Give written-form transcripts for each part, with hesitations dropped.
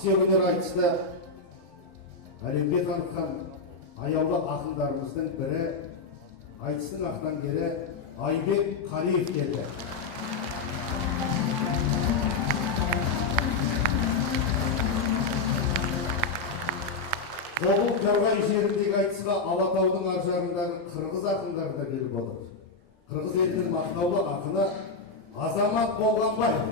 Өнер айтыста әлемге танытқан аяулы ақындарымыздың бірі, айтыстың ақтаңгері Айбек Қалиев келді. Тобыл Торғай жеріндегі айтысқа Алатаудың ар жағындағы қырғыз ақындары да келіп отыр. Қырғыз елінің мақтаулы ақыны Азамат Болғанбаев.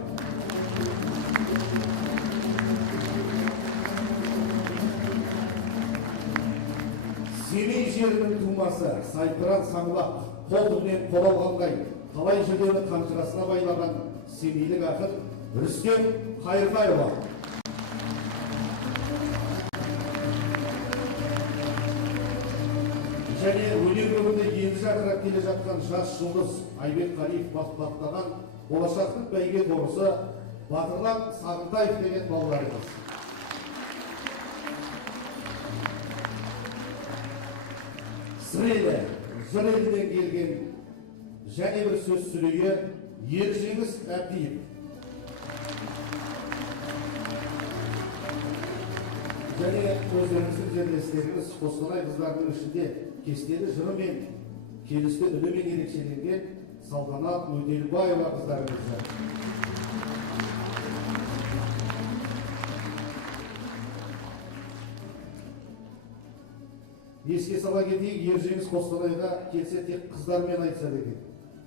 Семей жерінің тумасы Сайпыран Саңлақ қолдығымен қол алғандай талай жүлдені қанжығасына байлаған семейлік ақын Рүстем Қайыртайұлы. Және өнер өмірінде енді жарқырап келе жатқан жас жұлдыз Айбек Қалиев бақтаған болашақтың бәйге торысы Батырлан Сағынтаев деген балаларымыз. Сырелі, жыр елден келген және бір сөз сүлейі Ержеңіс Әбдиев. Және өздеріңіздің жерлестеріңіз Қостанай қыздарының ішінде кестелі жырымен, келісті үнімен ерекшеленген Салтанат Өтелбаева қыздарымыз. Еске сала кетейік, Ержеңіс Қостанайға келсе тек қыздармен айтса екен.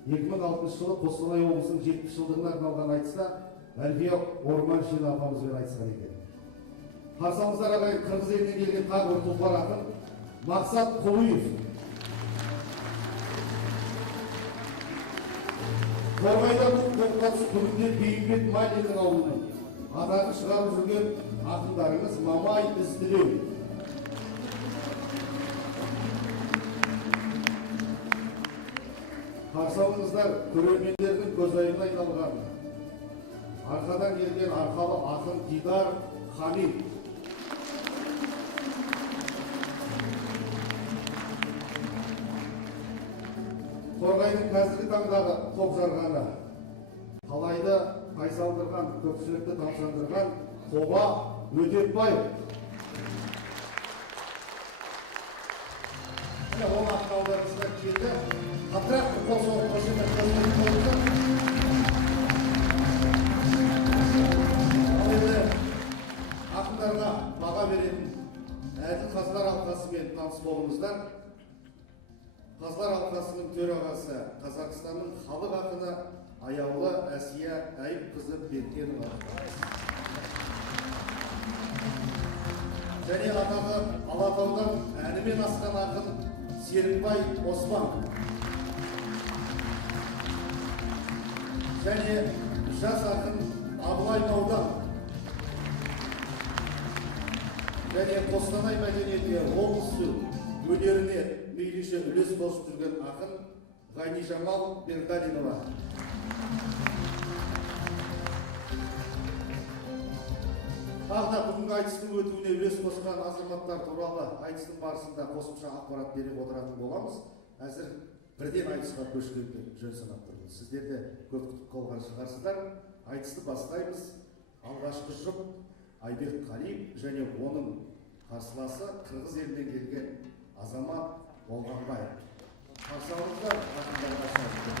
2006 жылы Қостанай облысының 70 жылдығына арналған айтыста Әлфия Орманшин апамызбен айтысқан екен. Қарсаңыздар ағайын, қырғыз елінен келген тағы бір тұлпар ақын Мақсат Құлыев. Торғайда бұл қоққатсы күнінде Бейімбет Майлиннің ауылынан атағы шығарып жүрген ақындарыңыз Мамай Ізділеу. Қарсауыңыздар көрермендердің көзайына айналған арқадан келген арқалы ақын Дидар Хамид. Торғайдың қазіргі таңдағы топ жарғаны, талайды тайсалдырған, көпшілікті тамсандырған Тоба Өтепбаев. Ол ақтауларыңызға келді. Қатырақ қол соғып қошемет қосымен қойды. Ал енді ақындарға баға беретін әділ қазылар алқасымен таныс болыңыздар. Қазылар алқасының төрағасы Қазақстанның халық ақыны аяулы Әсия Айыпқызы Беркенова. Және атағы Алатаудан әнімен асқан ақын Серікбай Осман. Және жас ақын Абылай Маудан. Және Қостанай мәдениетіне, облыстың өнеріне мейлінше үлес қосып жүрген ақын Ғайнижамал Бердалинова. Тағы да бүгінгі айтыстың өтуіне үлес қосқан азаматтар туралы айтыстың барысында қосымша ақпарат беріп отыратын боламыз. Әзір бірден айтысқа көшкенді жөн санап тұрмыз. Сіздер де көп күтіп қалған шығарсыздар. Айтысты бастаймыз. Алғашқы жұп Айбек Қалиев және оның қарсыласы қырғыз елінен келген Азамат Болғанбаев. Қарсы алыңыздар, ақындарға шақырып.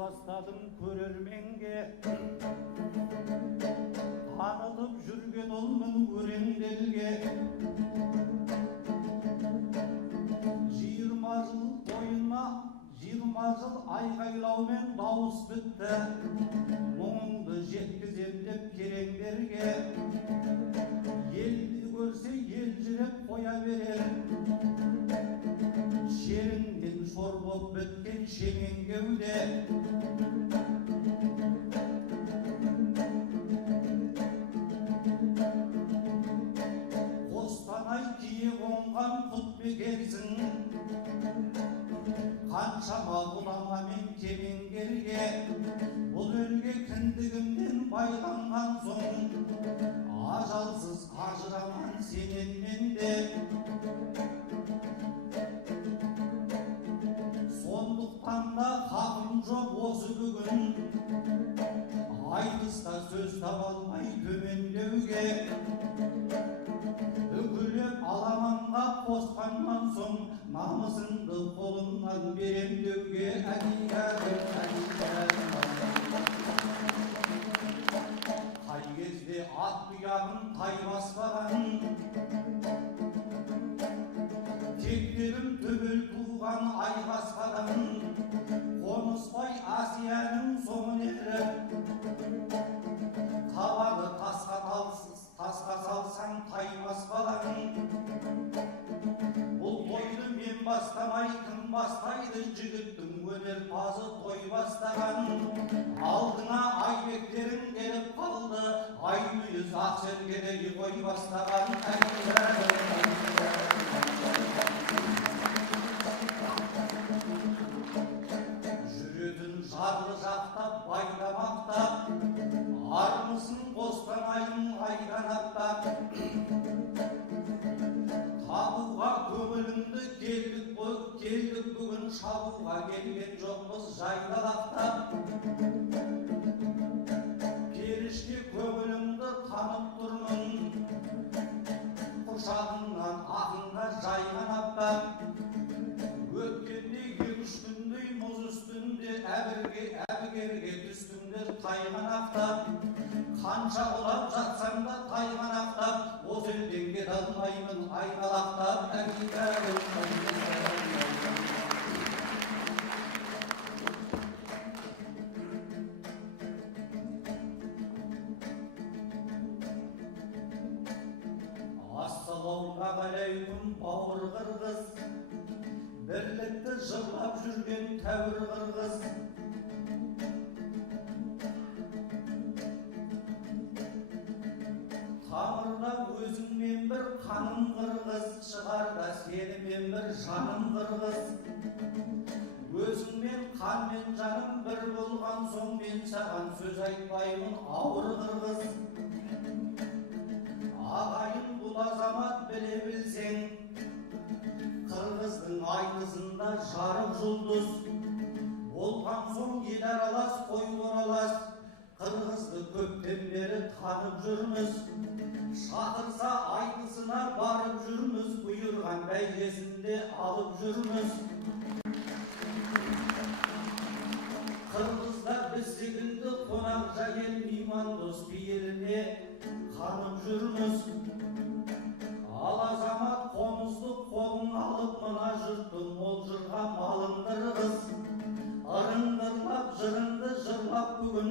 Бастадым көрерменге, танылып жүрген ұлмын өренделге. 20 жыл бойына 20 жыл айғайлаумен дауыс бітті. Мұңымды жеткізем деп кереңдерге, елді көрсе елжіреп қоя берер. Шеріңнен шор боп біткен шемен кеуде. Қостанай кие қонған құт бекерсің, қаншама ғұлама мен кемеңгерге бұл өлге кіндігімнен байланған соң ажалсыз ажыраман сенен менде. Сондықтан да хақым жоқ осы бүгін айтыста сөз таба алмай төмендеуге. Үкілеп аламанға қосқаннан соң намысыңды қолымнан берем деуге. Қай кезде ат тұяғын тай баспаған, тектерім төбел туған ай баспаған, қонысбай Асияның соңын еріп, табаны тасқа салсаң таймас балаң. Бұл тойды мен бастамай кім бастайды, жігіттің өнерпазы той бастаған. Алдыңа айбектерің келіп қалды, аймүйіз ақсергедегі қой бастаған. Жүретін жарлы жақтап байдамақтап, армысын Қостанайын айдан аттап. Табуға көңіліңді келдік бүгін, шабуға келген жоқпыз жайдалақтап. Періште көңіліңді танып тұрмын, құшағыңнан ақынға жайған аптап. Өткенде 2-3 күндей мұз үстінде әбігерге түстіңдер тайған ақтап. Қанша ұлап жатсам да тайған ақтап, осы елден кете алмаймын айналақтап. Ассалаумағалейкум бауыр қырғыз, бірлікті жырлап жүрген тәуір қырғыз. Тамырда өзіңмен бір қаным қырғыз, шығарда сенімен бір жаным қырғыз. Өзіңмен қан мен жаным бір болған соң, мен саған сөз айтпаймын ауыр қырғыз. Ағайын бұл азамат біле білсең, қырғыздың айтысында жарық жұлдыз. Болған соң ел аралас, қой оралас, қырғызды көптен бері танып жүрміз. Шақырса айтысына барып жүрміз, бұйырған бәйгесінде алып жүрміз. Қырғыздар біз секілді қонақ жайын мейман дос пейіліне қанып жүрміз. Ал азамат қомызды қолын алып, мына жұрттың мол жырға малындырғыз. Ырыңдырлап жырынды жырлап бүгін,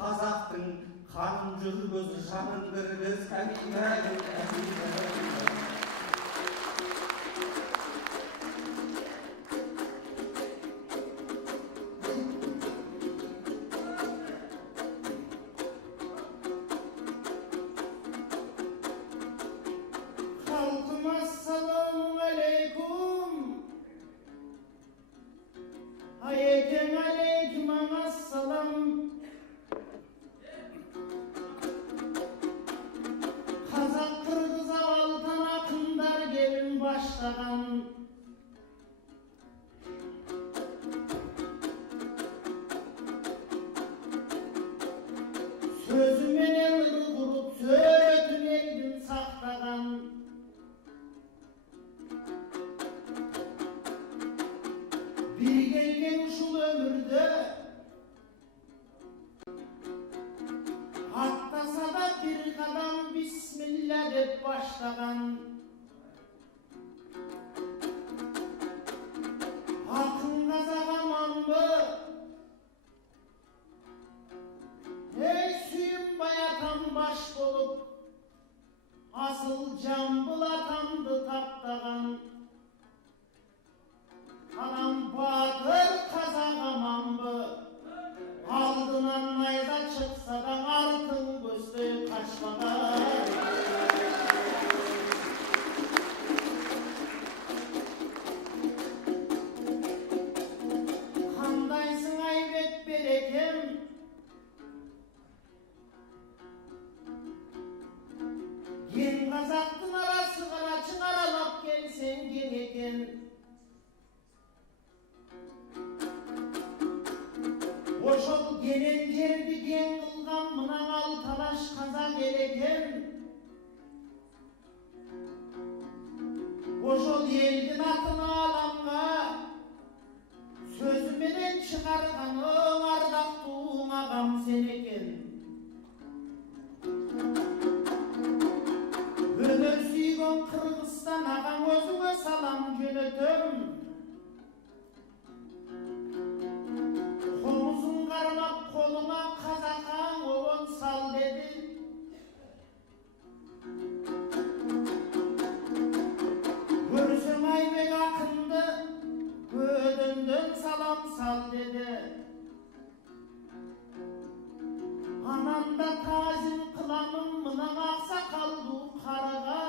қазақтың қанын жүргіз, жанын кіргіз. Халқым ассалаумағалейкум. Айекең алейкум ассалам. Қазақ қырғыз ауылдан ақындар келін баштаған. Сөзімен елді құрып, сөйлетін елдің сақтаған. Bir gelgen uşul ömürde, atlasa da bir kadam Bismillah dep başlagan. Akın kazağaman mı? Ey suyum bayatan baş bolup, asıl cambıl atamdı taptagan. Anam batır kazağaman mı? Aldından nayda çıksa da altın gözlü kaçmadan. Kandaysın экен. Ошол кенен жерди кең кылган мына ал талаш казак эл экен. Ошол элдин атын ааламга сөзү менен чыгарганың ардактуу агам сен экен. Өнөр сүйгөн Кыргызстан агам өзүңө салам жөнөтөм. Комузун кармап колуңа казакаң обон сал деди. Көрсөң Айбек акынды көдөндөн салам сал деди. Ананда тазим кыламын мына аксакалдуу карыга.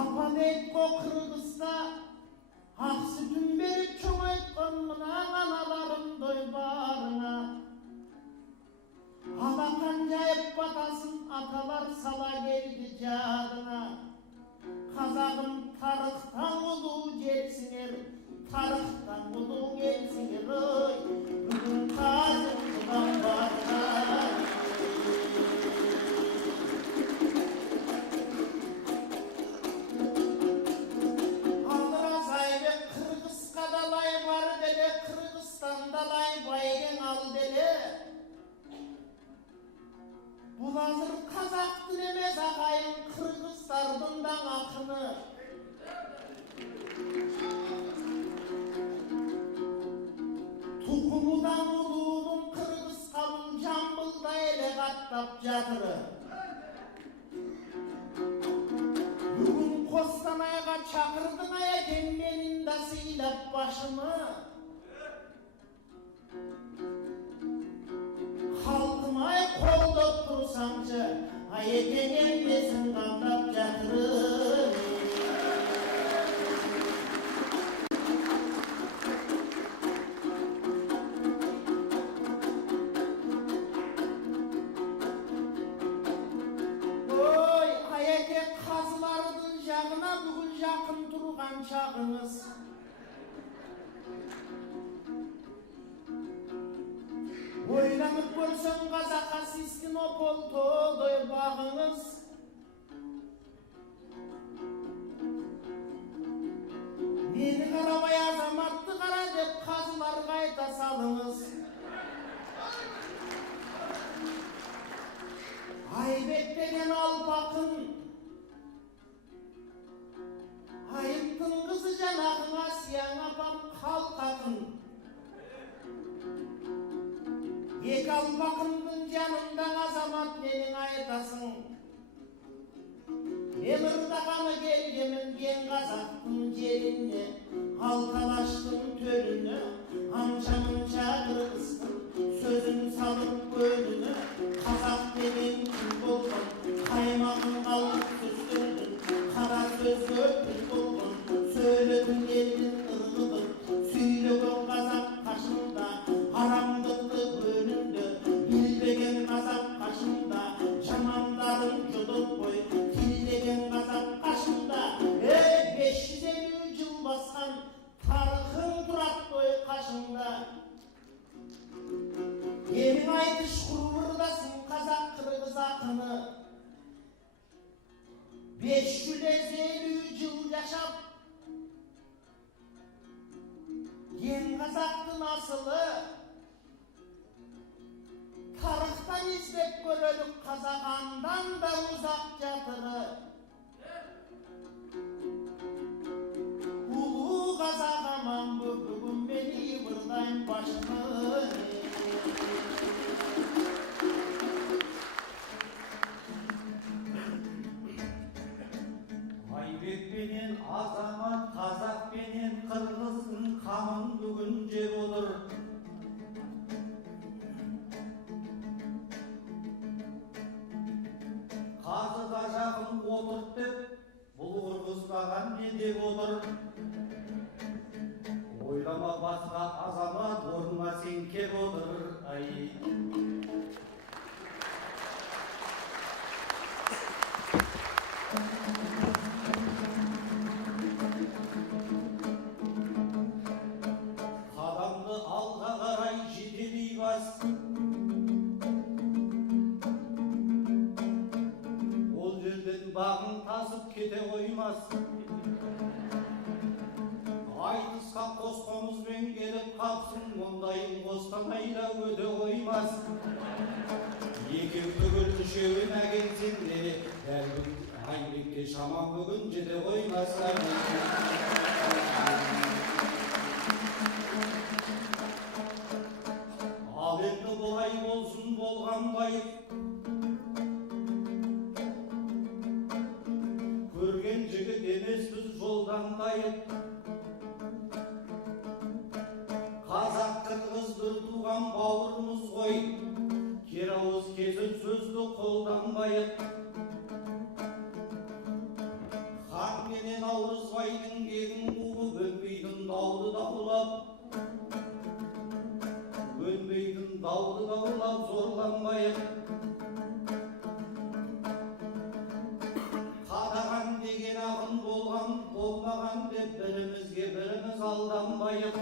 Апа дейко Кыргызда ак сүтүн берип чоңойткон мына аналарымдой баарыңа. Алакан жайып батасын аталар сала келди жадыңа. Казагым тарыхтан улуу жерсиңер, тарыхтан улуу элсиңер ой. Бүгүн тазым кылам барга. Алдырас Айбек Кыргызга далай бар деле, Кыргызстан далай байген ал деле. Бул азыр казактын эмес агайын кыргыздардын да акыны. Тукумудан улуунун Кыргызга бул Жамбылда эле каттап жатыры. Бүгүн Костанайга чакырдың экен менин да сыйлап башымы. Халкым-ай колдоп турсаңчы, Айекең эмесин кандап жатыры. Ой, Айеке казылардын жагына бүгүн жакын турган чагыңыз. Ойланып көрсөң казакка сиздин опол тоодой багыңыз. Мени карабай азаматты кара деп казыларга айта салыңыз. Айбек деген алпакын, айыптын кызы жанагыңа сияң апам калкакын. Эки алпакындын жанында азамат менің айтасың. Мен ырдаганы келгемін кен казактын жерине, ал талаштын төрүнө, анча-мынча кыргыздын сөзүн салып көнүнө. Казак деген күн болгон, каймагын калып сөздөрдүн, кара сөзгө күн болгон, сөйлөдүң элдин ыргыбын, сүйлөгөн казак кашында, арамдыкты көнүндө, билбеген казак кашында, жамандарын жодотпой, тилдеген казак кашында. 550 жыл баскан тарыхың турат той кашында. Эмиң айтыш курбурдасың казак кыргыз акыны. 550 жыл жашап, кен казактын асылы. Тарыхтан издеп көрөлүк казак андан да узак жатыры. Улуу казак аман бүгүн мени бырдайм башымы. Айбек менен азамат, казак менен кыргыздын камын бүгүн жеп отур. Казыга жагым отур деп, бул кыргызбаган не деп отур. Ойлама башка азамат, орнуна сен кеп отур. Ай. қосқамызбен келіп қапсың, мұндайын Қостанайда өте қоймас. Екеу түгіл үшеуін әкелсең де, дәл Айбекке шаман бүгін жете қоймас. Ал енді бұлай болсын болған байып, көрген жігіт емеспіз жолдан тайып. Қазақ қырғыз бір туған бауырымыз ғой, кер ауыз кесір сөзді қолданбайық. Хан менен Наурызбайдың кегін қуып, өнбейтін дауды даулап, зорланбайық. Қадаған деген ақын болған болмаған деп, бірімізге біріміз алданбайық.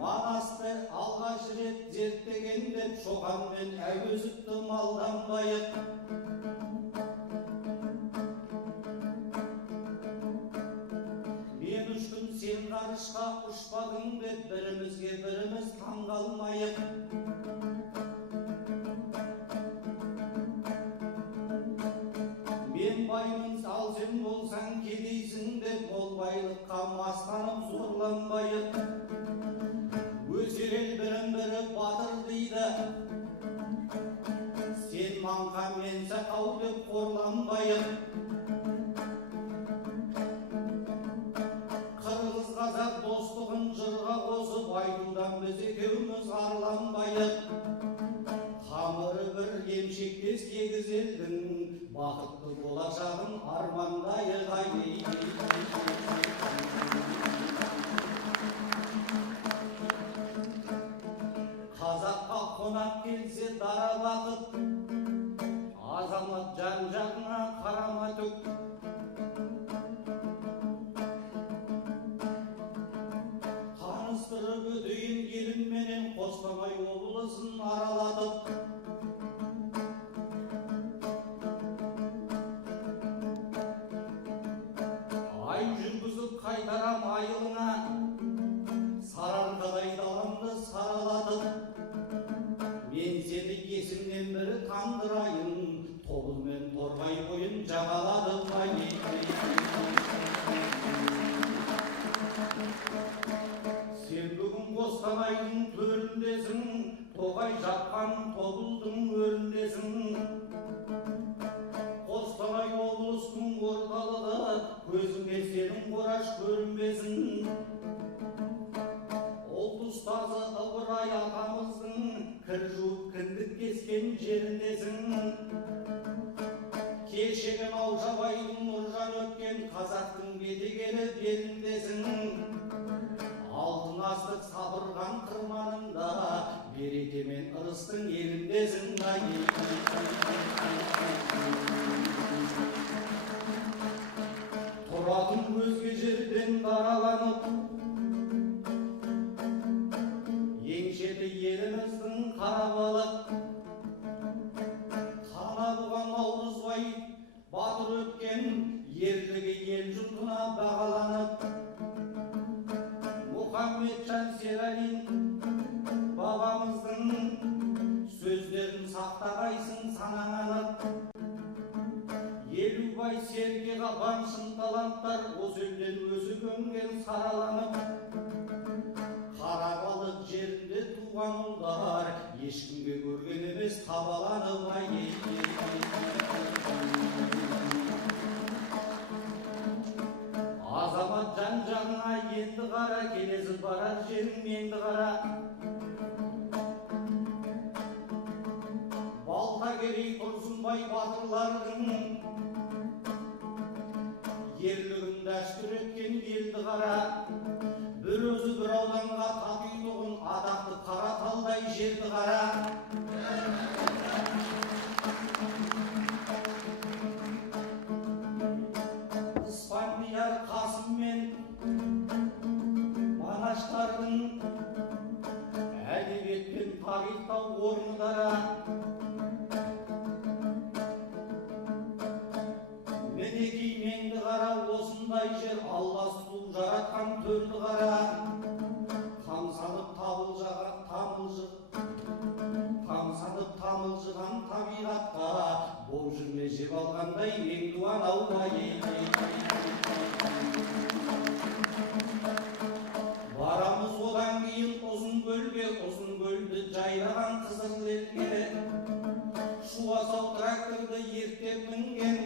Манасты алғаш рет зерттеген деп, Шоқан мен Әуезовті малданбайық. Мен ұштым сен ғарышқа ұшпадың деп, бірімізге біріміз таңғалмайық. Мен баймын, ал сен болсаң кедейсің деп, ол байлыққа мастанып зорланбайық. Өсер ел бірін-бірі батыр дейді, сен маңқа мен сақау деп қорланбайық. Қырғыз қазақ достығын жырға қосып, айтудан біз екеуміз арланбайық. Тамыры бір емшектес егіз елдің, бақытты болашағын армандайық. Қазаққа қонақ келсе дара бақыт, азамат жан-жағына қарама төк. Таныстырып өтейін елімменен, Қостанай облысын аралатып. Ай жүргізіп қайтарам айылына, сарыарқадай даламды саралатып. Мен сені есімнен бірі тандырайын, тобыл мен торғай бойын жағаладым. Сен бүгін Қостанайдың төріндесің, тоғай жатқан тобылдың өріндесің. Қостанай облысының орталығы, көзіңе сенің қораш көрінбесін. Ұстазы Ыбырай атамыздың, кір жуып кіндік кескен жеріндесің. Кешегі Наужабайдың нұржан өткен, қазақтың бетегелі беліндесің. Алтын астық сабырған қырманында, береке мен ырыстың еліндесің. Тұратын өзге жерден дараланып, еңшеті еліміздің қарабалық. Қана бұған Наурызбай батыр өткен, ерлігі ел жұртына бағаланып. Мұхаммеджан Сералин бабамыздың сөздерін сақтағайсың санаңанып. Елубай Серге қапан шын таланттар, осы елден өзі көнген сараланып. Қарабалық жерінде туған ұлдар, ешкімге көрген емес табаланып. Азамат жан-жағына енді қара, келесі барар жерің менді қара. Балтакерей Тұрсынбай батырлардың, ерлігін дәстүр еткен елді қара. Бір өзі бір ауданға татитұғын, атақты қара талдай жерді қара. Испандияр Қасым мен Манаштардың, әдебиет пен тарихта орны дара. Мінекей менді қара, осындай жер Алла жаратқан төрді қара, тамсанып тамылжыған табиғатқа, боп жүрме жеп алғандай меңдуан аумай. Барамыз одан кейін ұзын көлді жайлаған қызыл елге, шуасау тракторды ертеп мінген,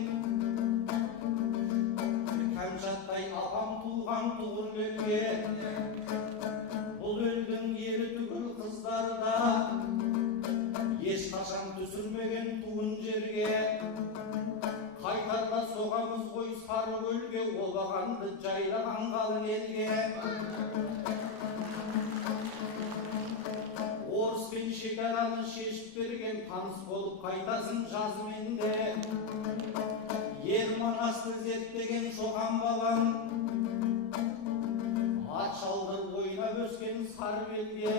кәмшаттай апам туған тұғыр көлге. Бұл елдің ері түгіл қыздары да ешқашан түсірмеген туын жерге. Қайтарда соғамыз ғой сары көлге, обағанды жайлаған қалың елге. Орыспен шекараны шешіп берген, таныс болып қайтасын жазыменде. Ерманасты зерттеген шоқан бабам, ат шалдыр ойнап өскен сары белге.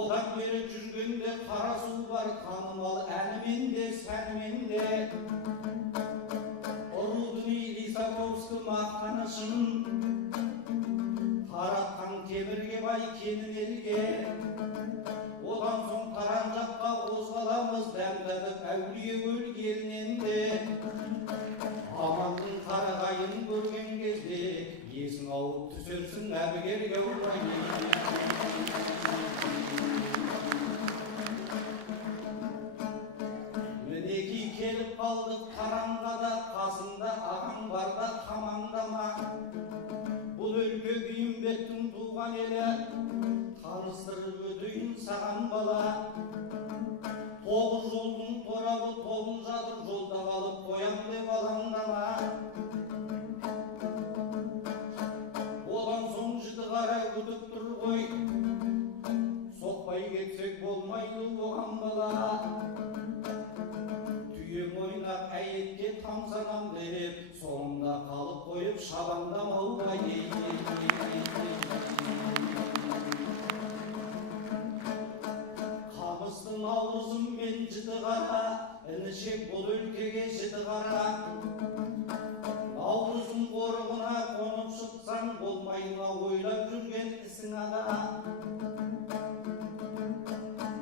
Одан бері жүргенде қара су бар, танымал әнімен де сәнімен де. Рудный Лисаковскі мақтанышын таратқан темірге бай кенін елге. Одан соң Таран жаққа қозғаламыз, дәмдатып әулие көл елінен де. Амандың қарағайын көрген кезде, есің ауып түсерсің әбігерге орай. Мінеки келіп қалдық Таранға да, қасында ағаң барда тамаңдама. Бұл өлке Күйімбеттің туған елі, таныстырып өтейін саған бала. Тоғыз жолдың торабы тобыл жатыр, жолда қалып қоям деп алаңдама. Одан соң Жітіқара күтіп тұр ғой, соқпай кетсек болмайды оған бала. Түйем ойнап әйетке тамсанам деп, соңында қалып қойып шабандамауға. Қамыстың наурызым мен Жітіқара, інішек бұл өлкеге Жітіқара. Наурызым қорығына қонып шықсаң, болмайына ойлап жүрген ісің ада.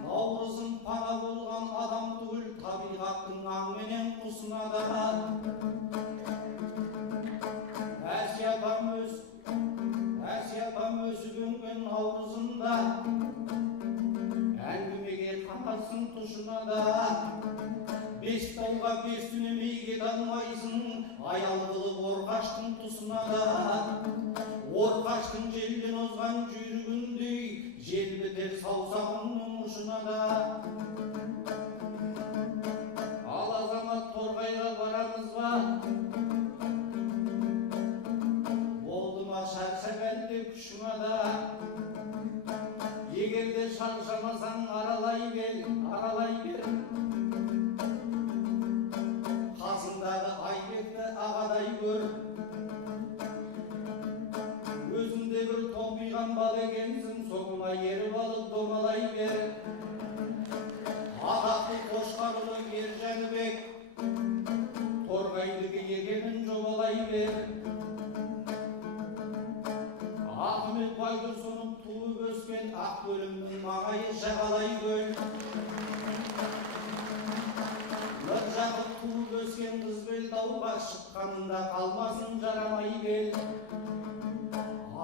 Наурызым пана болған адам түгіл, табиғаттың аңменен құсына да. Әсия апам өсіп өнген наурызымда, әңгімеге қанарсың тұшына да. Бес тауға бес түнемей кет алмайсың, аял қылып орқаштың тұсына да. Орқаштың желден озған жүйрігіндей, жел бітер саусағыңның ұшына да. Ал азамат Торғайға барамыз ба? Болды ма шаршап әлде күшіма да? Егерде шаршамасаң аралай бер. Қасындағы Айбекті ағадай көр. Өзінде бір томпиған бал екенсің, соңына еріп алып домалай бер. Атақты Қошқарұлы Ержәнібек, Торғайдығы екенін жобалай бер. Ахмет Байтұрсынов туып өскен Ақкөлімнің маңайы жағалай көл. Міржақып туып өскен Қызбел тауға, шыққанында қалмасын жарамай кел.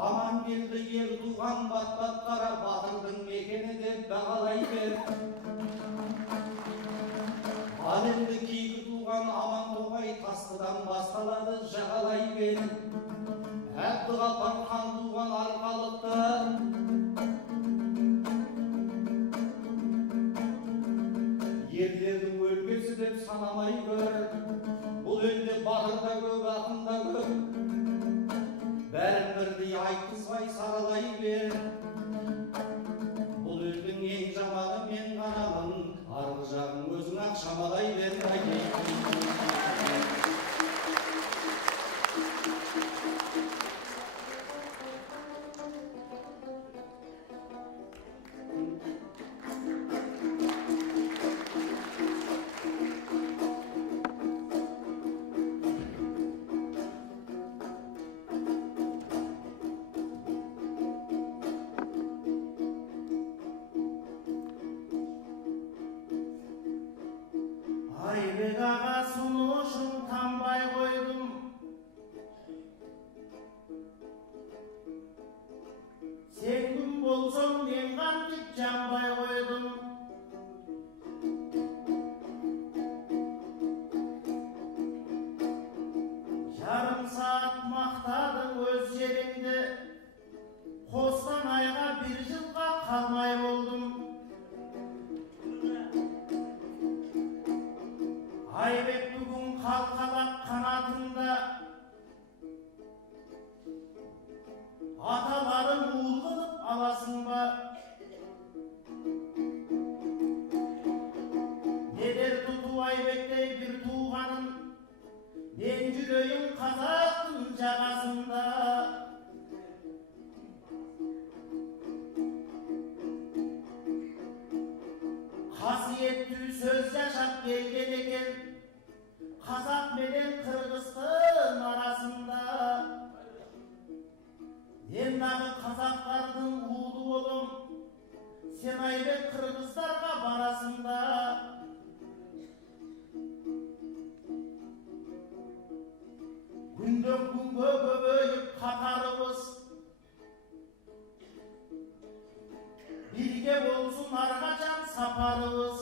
Аман келді ел туған батпақ қара, батырдың мекені деп бағалай бер. Ал енді кейкі туған Аман Тоғай, Тасқыдан басталады жағалай бер. Әбдіғапар хан туған Арқалықты, ерлердің өлкесі деп санамай көр. Бұл елде батыр да көп, ақын да көп. жанбай қойдым. Жарым саат мақтадың өз жеріңді, Қостанайға бір жылға қалмай болдым. Айбек бүгін қалқалап қанатында, аталарың уыл қылып аласың ба? Недер тұту Айбектей бір туғанын, мен жүрейін қазақтың жағасында. Қасиетті сөз жашап келген екен, қазақ менен қырғыздың арасында. Мен дағы қазақтардың уылы болым, сен Айбек қырғыздарға барасында. Күнден күнге көбейіп қатарымыз, бірге болсын арқачан сапарымыз.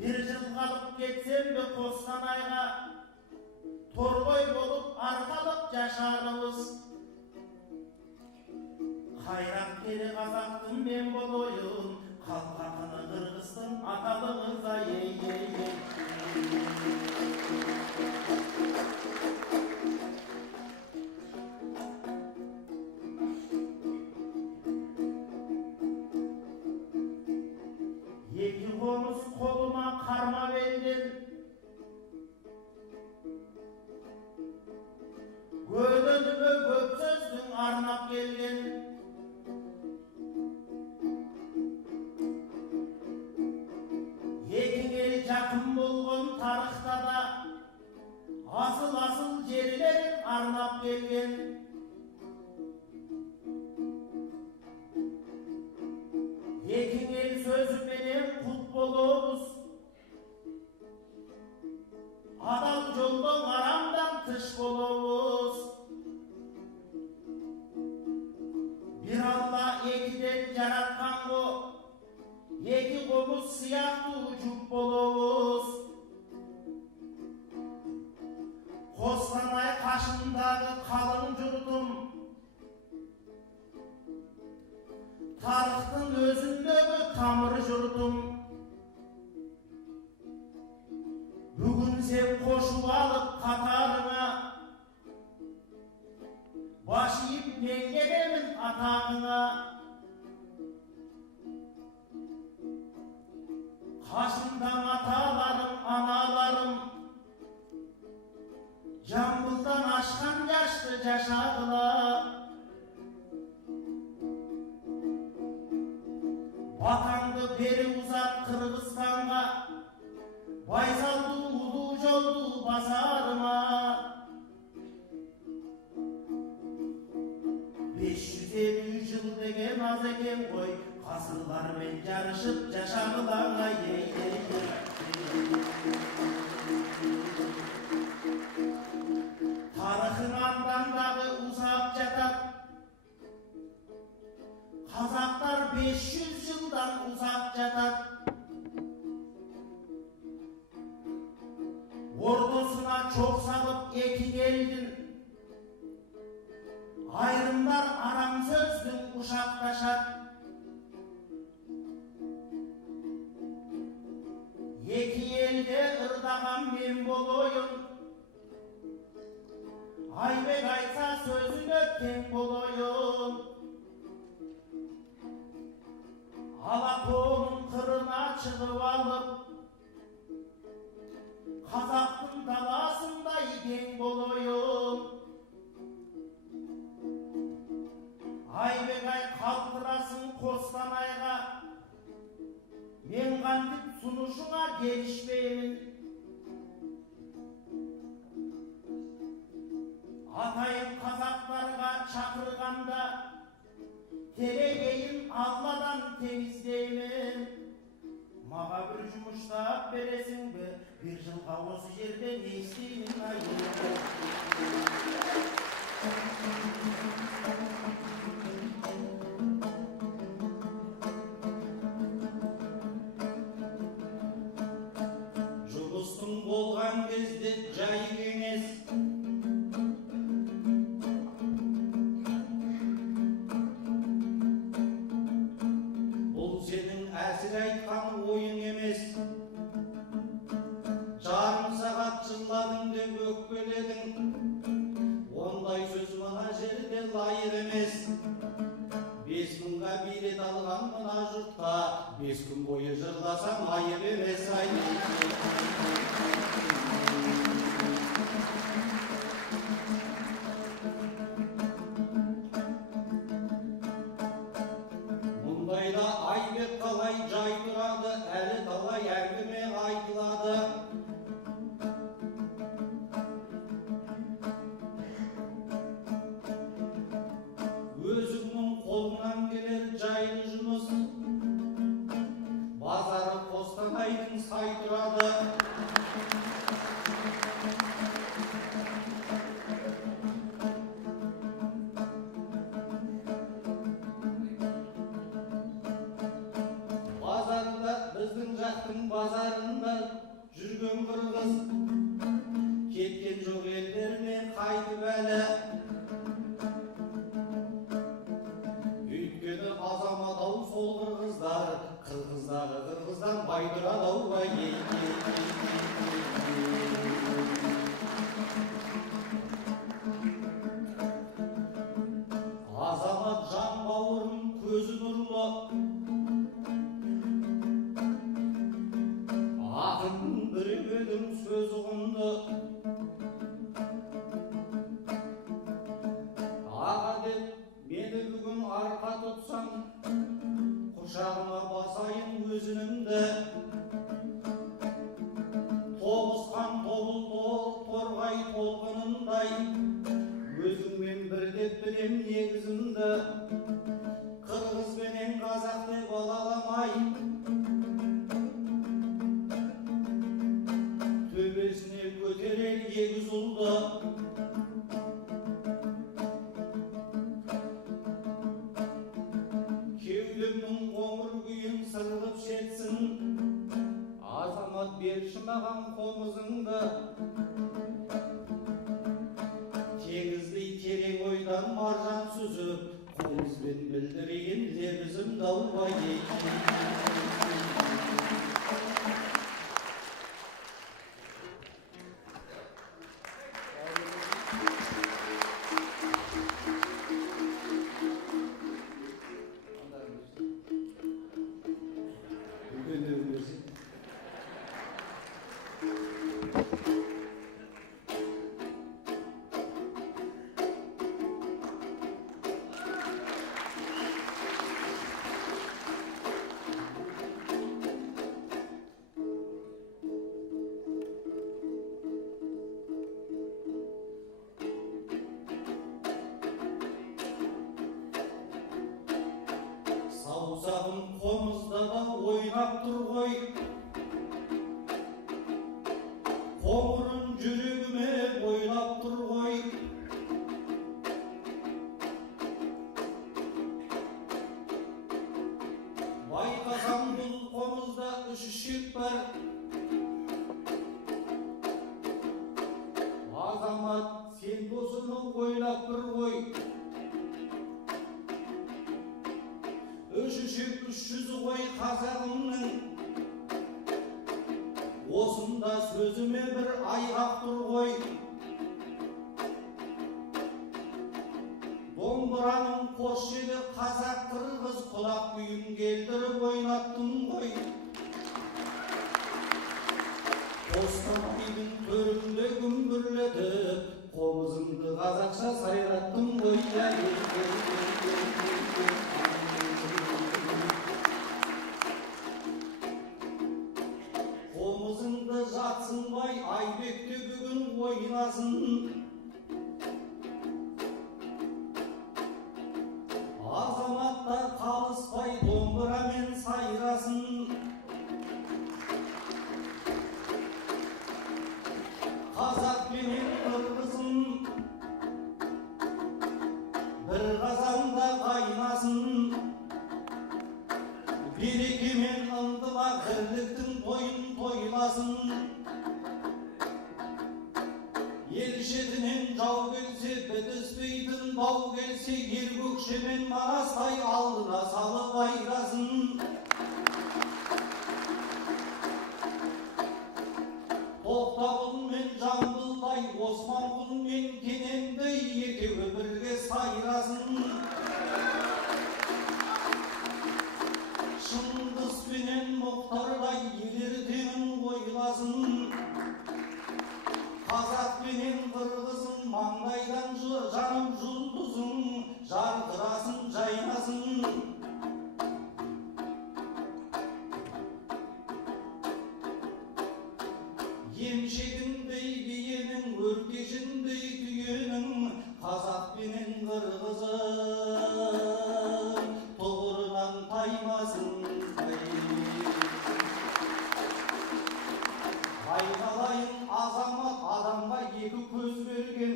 Bir жыл қалып кетсем бе Қостанайға, торғой болып арқалып жашарымыз. Қайран келе қазақтың мен болойын, қалқақыны қырғыздың аталыңыза ей. Екі қоныс қолыма қарма белден, Гөлөніме көп сөздің арнап келген. Екі ел жақын болған тарихта да, асыл жерлерін арнап келген. Екі ел сөзіменен құт болуыз, адал жолдың арамдан тыш болуыз. Bir Алла екіден жаратқан ғо, екі қомыз сияқты жұп болуыз. Қостанай қашындағы қалың жұртым, тарихтың өзіндегі тамыр жұртым. Бүгін сен қошып алып қатарыңа, баш иіп мен келемін атағыңа. Қашымдан аталарым, аналарым, Жамбылдан ашқан жашты жашағыла. Батаңды бері ұзат Қырғызстанға, Байсалдың ұлы жолды басарыма. 550 жыл деген аз екен ғой, ғасырлармен жарышып жашағылаңа ей. Тарихың андандағы ұзап жатат, қазақтар 500 жылдан ұзап жатат. Ордосына чоқ салып екі елдің, айрымдар арам сөздің ушақташат. Екі елде ырдаған мен болойын, Айбек айтса сөзіне тең болойын. Алатауының қырына шығып алып, қазақтың даласындай кең болойын. Айбек ай қалтырасың Қостанайға, мен қантip сунушыңа келішпеймін. Атайын қазақтарға шақырғанда, терегейін Алладан теміздеймін. Маға бір жұмыштап бересің бе, бір жылға осы жерде не істеймін айым. деп өкпеледің. Ондай сөз мына жерде лайық емес. 5.000-ға билет алған мына жұртқа 5 күн бойы жырласам айып емес. Мұндайда айбек қалай жай тұрады, әлі талай әңгіме айтылады. Өзіңнің қолыңнан келер жайлы жұмыс, базары Қостанайдың сай тұрады. Базарында, біздің жақтың базарында жүрген қырғыз, кеткен жоқ елдеріне қайтып әлі. Өйткені азамат-ау сол қырғыздар, қырғыздағы қырғыздан бай тұрады-ау бай. Азамат жан бауырым көзі нұрлы, ақынның біреудің сөзі құнды. Аға деп мені бүгін арқа тұтсам, құшағыма басайын өзінімді. Тоғысқан тобыл торғай толқынындай, өзіңмен бір деп білем негізімді. Қырғыз бенен қазақ деп ала аламай, төбесіне көтерер егіз ұлды. Кеудемнің қоңыр күйін сырғып шетсін, азамат берші маған қомызыңды. Теңіздей терең ойдан маржан сүзіп, қомызбен білдірейін лебізімді аубай. Саусағым қомызда да ойнап тұр ғой, қоңырын жүрегіме бойлап тұр ғой. Байқасам бұл қомызда үш ішек бар. Азамат, сен досыны ойлап тұр ғой. Үш ішек 300 ғой қазағымның, осында сөзіме бір айғақ тұр ғой. Домбыраның қос желі қазақ қырғыз құлақ күйін келтіріп ойнаттым ғой. Қостанайдың төрінде күмбірлетіп, қомызымды қазақша сайраттым ғой. Қомызыңды жатсынбай айбекте бүгін ойнасын. Азаматтар қалыспай домбырамен сайрасын. Қазақ пенен қырғызым бір қазанда қайнасын. Берекемен ынтыма бірліктің тойын тойласын. Ел шетінен жау келсе бітіспейтін бау келсе, ер көкшемен марастай алдына салып айрасын. Тоқтабыл мен Жамбылдай Османқұл мен Кененбей екеуі бірге сайрасын. Шыңғыс пенен Мұхтардай ертеңін ойласын. Қазақ пенен қырғызың маңдайдан жаным жұлдызың жарқырасын жайнасын. Емшегіндей биенің өркешіндей түйенің қазақ пенен қырғызың тұғырынан таймасын. Айналайын азамат адамға екі көз берген.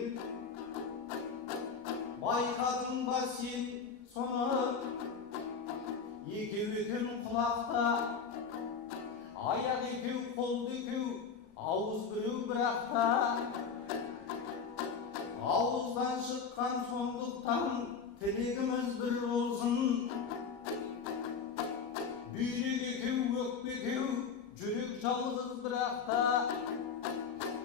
Байқадың ба сен соны? Екеу екен құлақта, аяқ екеу, қол екеу, ауыз біреу бірақта. Ауыздан шыққан сондықтан тілегіміз бір болсын. Бүйрек екеу, өкпе екеу, жүрек жалғыз бірақта.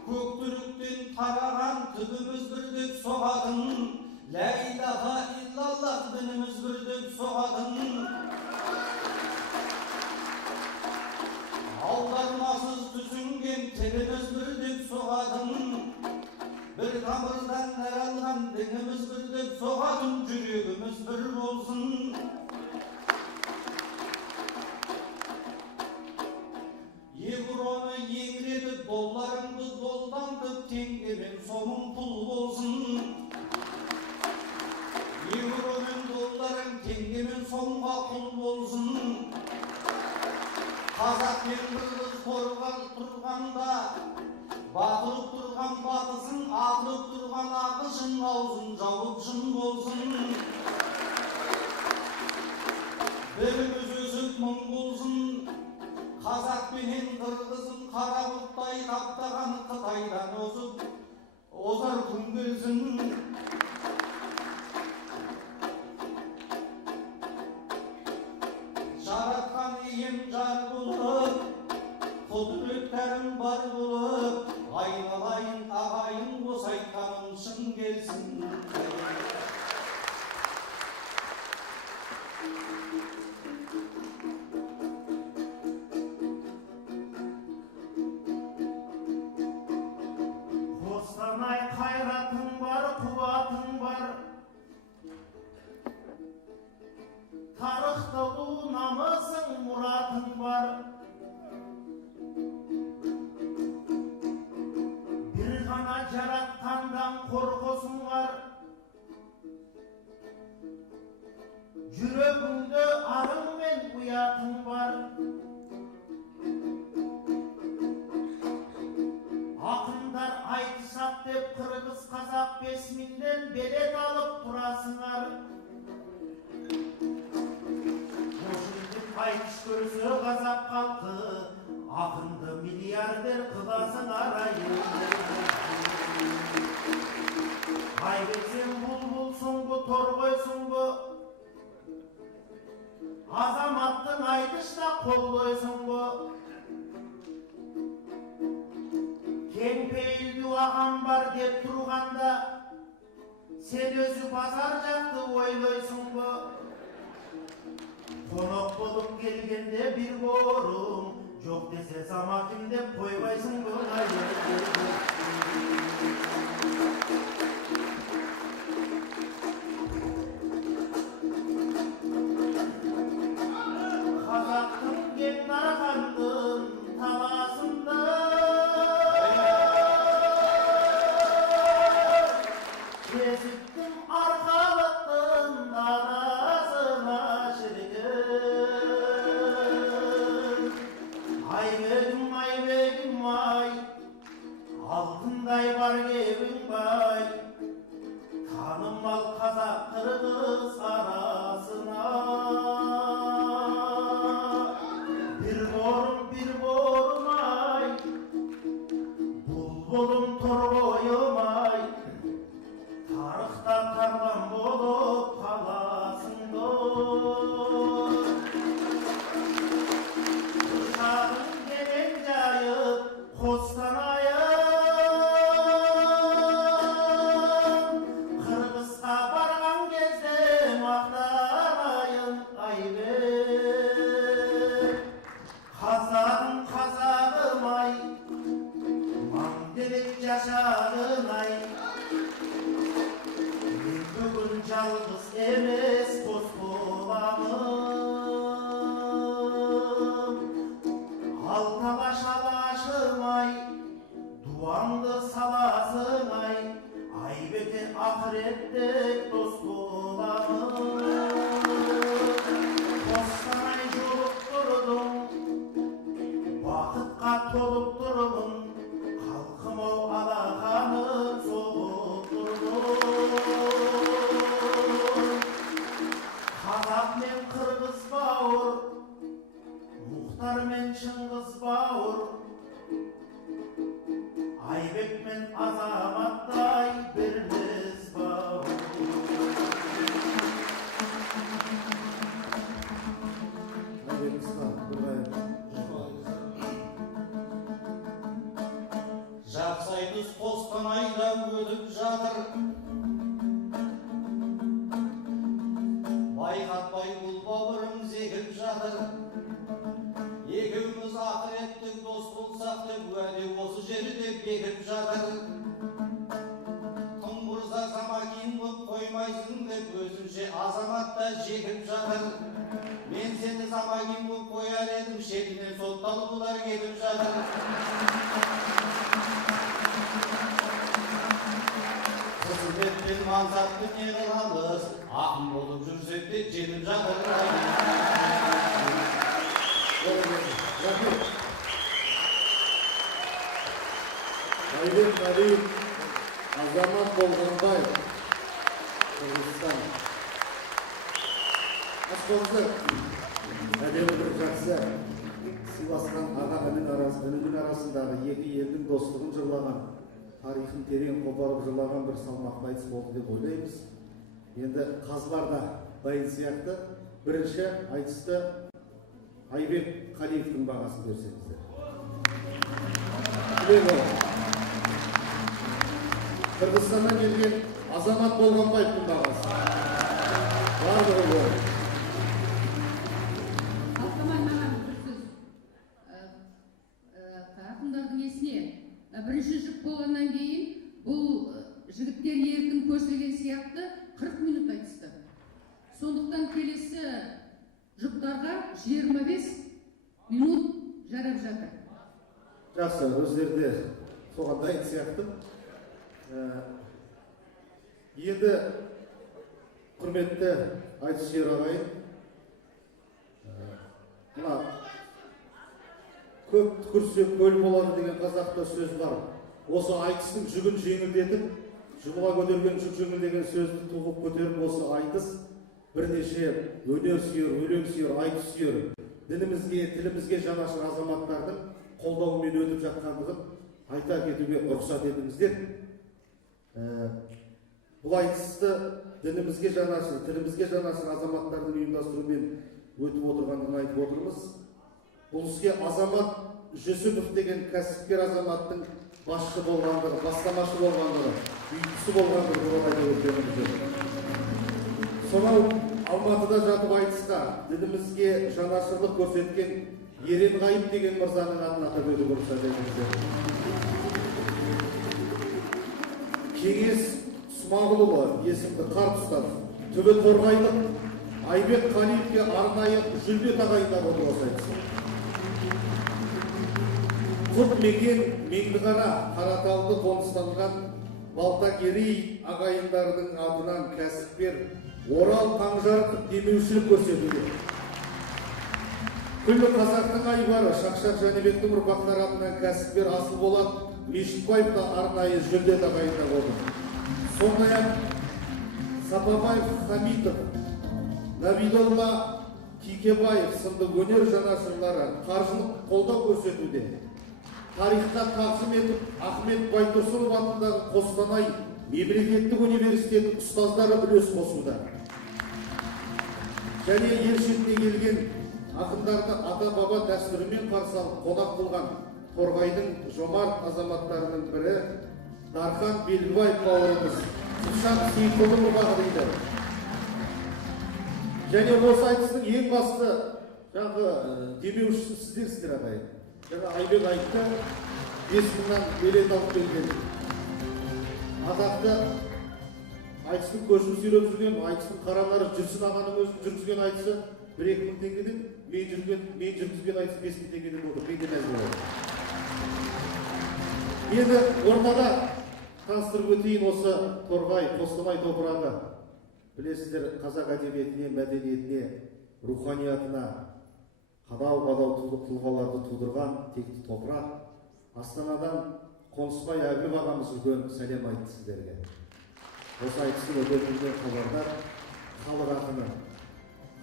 Көктүріктен тараған түбіміз бір деп соғадың. Лә илаха иллаллах дініміз бір деп соғадың. Аудармасыз түзінген тіліміз бір деп соғадың. Бір тамырдан нәр алған дініміз бір деп соғадың. Жүрегіміз бір болсын. Евроны еңіретіп, долларыңды долдантып, теңгемен сомың пұл болсын. Евромен долларың теңгемен сомға пұл болсын. Қазақ пен қырғыз қорғап тұрғанда, батырып тұрған батысын, ағылып тұрған ағылшын аузын жауып жын болсын. Біріміз өсіп мың болсын. Қазақ пенен қырғызын қара бұлттай қаптаған Қытайдан озар күн келсін. Жаратқан ием жар болып, құдіреттәрім бар болып, айналайын ағайын осы айтқаным шын келсін. Қостанай қайратың бар, қуатың бар, тарихта бұл намысың, мұратың бар. Bir ғана жаратқандан қорқосың бар, жүрегіңде арың мен ұятың бар. Ақындар айтысат деп қырғыз қазақ 5000-ден белет алып тұрасыңар. Ошындық айтыс көрсе қазақ халқы, ақынды миллиардер қыласыңар айы. Айбетсен бұлбұлсың бұ, торғойсың бұ, азаматтың айтышта қолдойсың бұ. Кең пейілді ағам бар деп тұрғанда, сен өзі базар жақты ойлойсың бұ. Қонақ болып келгенде бір борым, жоқ десе замаким деп қойбайсың бұ. Қазақтың кең нарқандың таласында, Кезіктім арқалықтың арасына шірігін. Айбегім, айбегім, ай, алтындай бар кебің бай, танымал қазақ қырғыз арасына. Bir borum ay, бұлбұлым торғойым ай, тарихта жалғыз емес қос боламын. Алтабаш алашым ай, дуаңды саласың ай, айбеке ақыретте дос боламын. Қостанай жолып тұрдым, бақытқа толып тұрмын, халқым-ау алақаным соғып тұрдым. Қазақ мен қырғыз бауыр, Мұхтар мен Шыңғыс бауыр, Айбек мен Азаматтай бірміз бауыр. Жақсайдыз Қостанайда өтіп жатыр, байқатпай бұл бауырым зекіп жатыр. Екеуміз ақыреттік дос болсақ деп уәде осы жерде бекіп жатыр. Тым құрса замакин боп қоймайсың деп өзінше Азаматта жегіп жатыр. Мен сені замакин боп қояр едім, шетінен сотталып бұлар кетіп жатыр. Қызмет пен мансапты не қыламыз, ақын болып жүрсек те жетіп жатыр. Айбек Қалиев, Азамат Болғанбаев, Қырғызстан. Аспазды, әдемі бір жақсы сыйласқан аға інінің арасындағы екі елдің достығын жырлаған, тарихын терең қопарып жырлаған бір салмақты айтыс болды деп ойлаймыз. Енді қазыларда дайын сияқты бірінші айтысты Айбек Қалиевтің бағасын берсеңіздер. Қырғызстаннан келген Азамат Болғанбаевтың бағасы. Барлығы болды. Алтамай маған бір сөз. Ақындардың есіне бірінші жұп болғаннан кейін бұл жігіттер еркін көшілген сияқты 40 минут айтысты. Сондықтан келесі жұптарға 25 минут жарап жатыр. Жақсы, өздерде соған дайын сияқты. Енді құрметті айтысшылар ағайын, мына көп түкірсе көл болады деген қазақта сөз бар. Осы айтыстың жүгін жеңілдетіп, жұмыла көтерген жүк жеңіл деген сөзді туғып көтеріп, осы айтыс бірнеше өнер сүйер, өлең сүйер, айтыс сүйер, дінімізге, тілімізге жанашыр азаматтардың қолдауымен өтіп жатқандығын айта кетуге рұқсат етіңіздер. Бұл айтысты дінімізге жанашыр, тілімізге жанашыр азаматтардың ұйымдастыруымен өтіп отырғандығын айтып отырмыз. Бұл іске Азамат Жүсіпов деген кәсіпкер азаматтың басшы болғандығы, бастамашы болғандығы, ұйытқысы болғандығы туралы айта өтеміз. Сонау Алматыда жатып айтысқа дінімізге жанашырлық көрсеткен Еренғайып деген мырзаның атын атап өтуге рұқсат етіңіздер. Кеңес Смағұлұлы есімді қарт ұстаз Түбі Торғайлық Айбек Қалиевке арнайы жүлде тағайындап отыр осы айтыс. Құт мекен Меңдіқара Қараталды қоныстанған Балтакерей ағайындарының атынан кәсіпкер Орал Таңжарқов демеушілік көрсетуде. Күллі қазақтың айбары Шақшақ Жәнібектің ұрпақтары атынан кәсіпкер Асылболат Мешітбаев та арнайы жүлде тағайындап отыр. Сондай-ақ Сапабаев Хамитов, Набидолла Кикебаев сынды өнер жанашырлары қаржылық қолдау көрсетуде. Тарихқа тағзым етіп, Ахмет Байтұрсынов атындағы Қостанай мемлекеттік университеті ұстаздары үлес қосуда. Және ел шетіне келген ақындарды ата-баба дәстүрімен қарсы алып қонақ қылған Торғайдың жомарт азаматтарының бірі Дархан Белгібаев бауырымыз Құшақ Сейфұлы ұрпағы дейді. Және осы айтыстың ең басты демеушісі сіздерсіздер ағайын. Жаңа Айбек айтты, 5 мыңнан билет алып келген. Атақты айтыстың көшін сүйреп жүрген, айтыстың қаралары жүрсін ағаның өзі жүргізген айтысы 1-2 мың теңгеден, мен жүргізген айтыс 5 мың теңгеден болды. Менде мәз болады. Енді ортада таныстырып өтейін осы Торғай, Қостанай топырағы. Білесіздер, қазақ әдебиетіне, мәдениетіне, руханиятына қадау-қадау тұлғаларды тудырған текті топырақ. Астанадан Қонысбай Әбілов ағамыз үлкен сәлем айтты сіздерге. Осы айтысын өтетілген хабардар халық ақыны.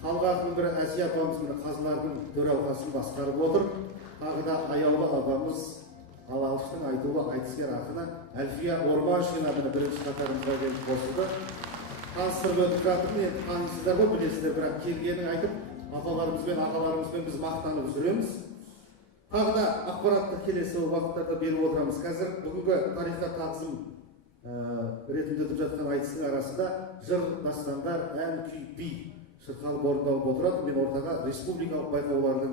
Халық ақының бірі Әсия апамыздың қазылардың төралқасын басқарып отыр. Тағы да аяулы апамыз ал алыштың айтулы айтыскер ақыны Әлфия Орманшина бірінші қатарымызға келіп қосылды. Таныстырып өтіп жатырмын, енді танисыздар ғой, білесіздер, бірақ келгенін айтып, апаларымызбен, ағаларымызбен біз мақтанып жүреміз. Тағы да ақпаратты келесі уақыттарда беріп отырамыз. Қазір бүгінгі тарихқа тағзым ретінде өтіп жатқан айтыстың арасында жыр, дастандар, ән, күй, би шырқалып орындалып отырады. Мен ортаға республикалық байқаулардың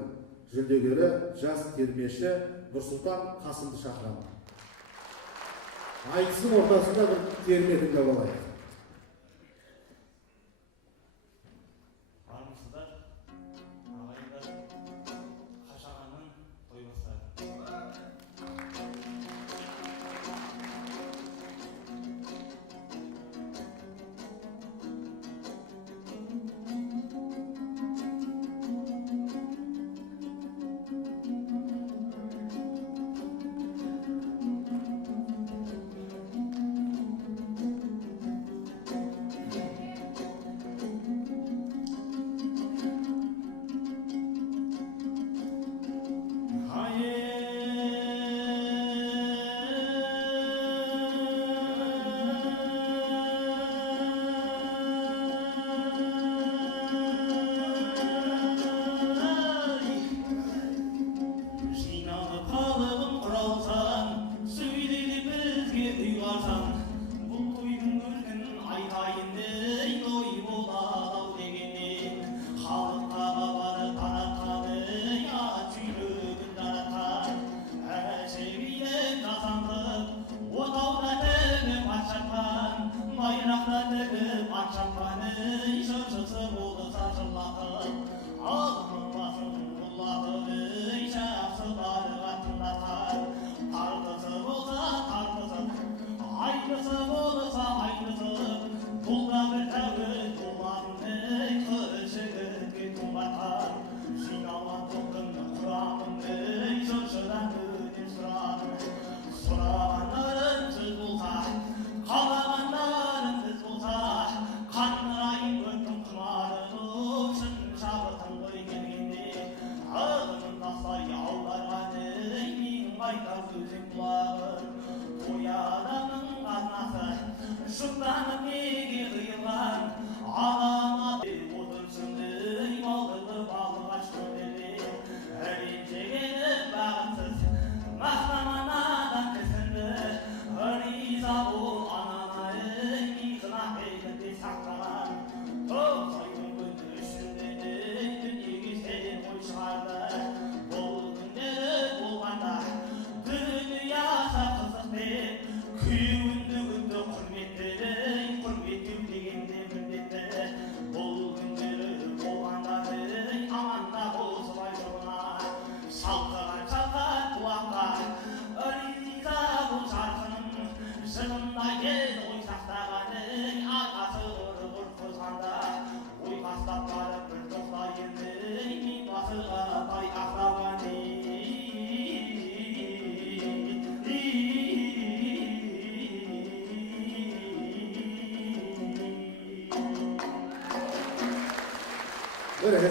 жүлдегері, жас термеші Нұрсұлтан Қасымды шақырамын. Айтыстың ортасында бір терме тыңдап алайық. Армысыздар, ағайындар, қашағанның тойбастары.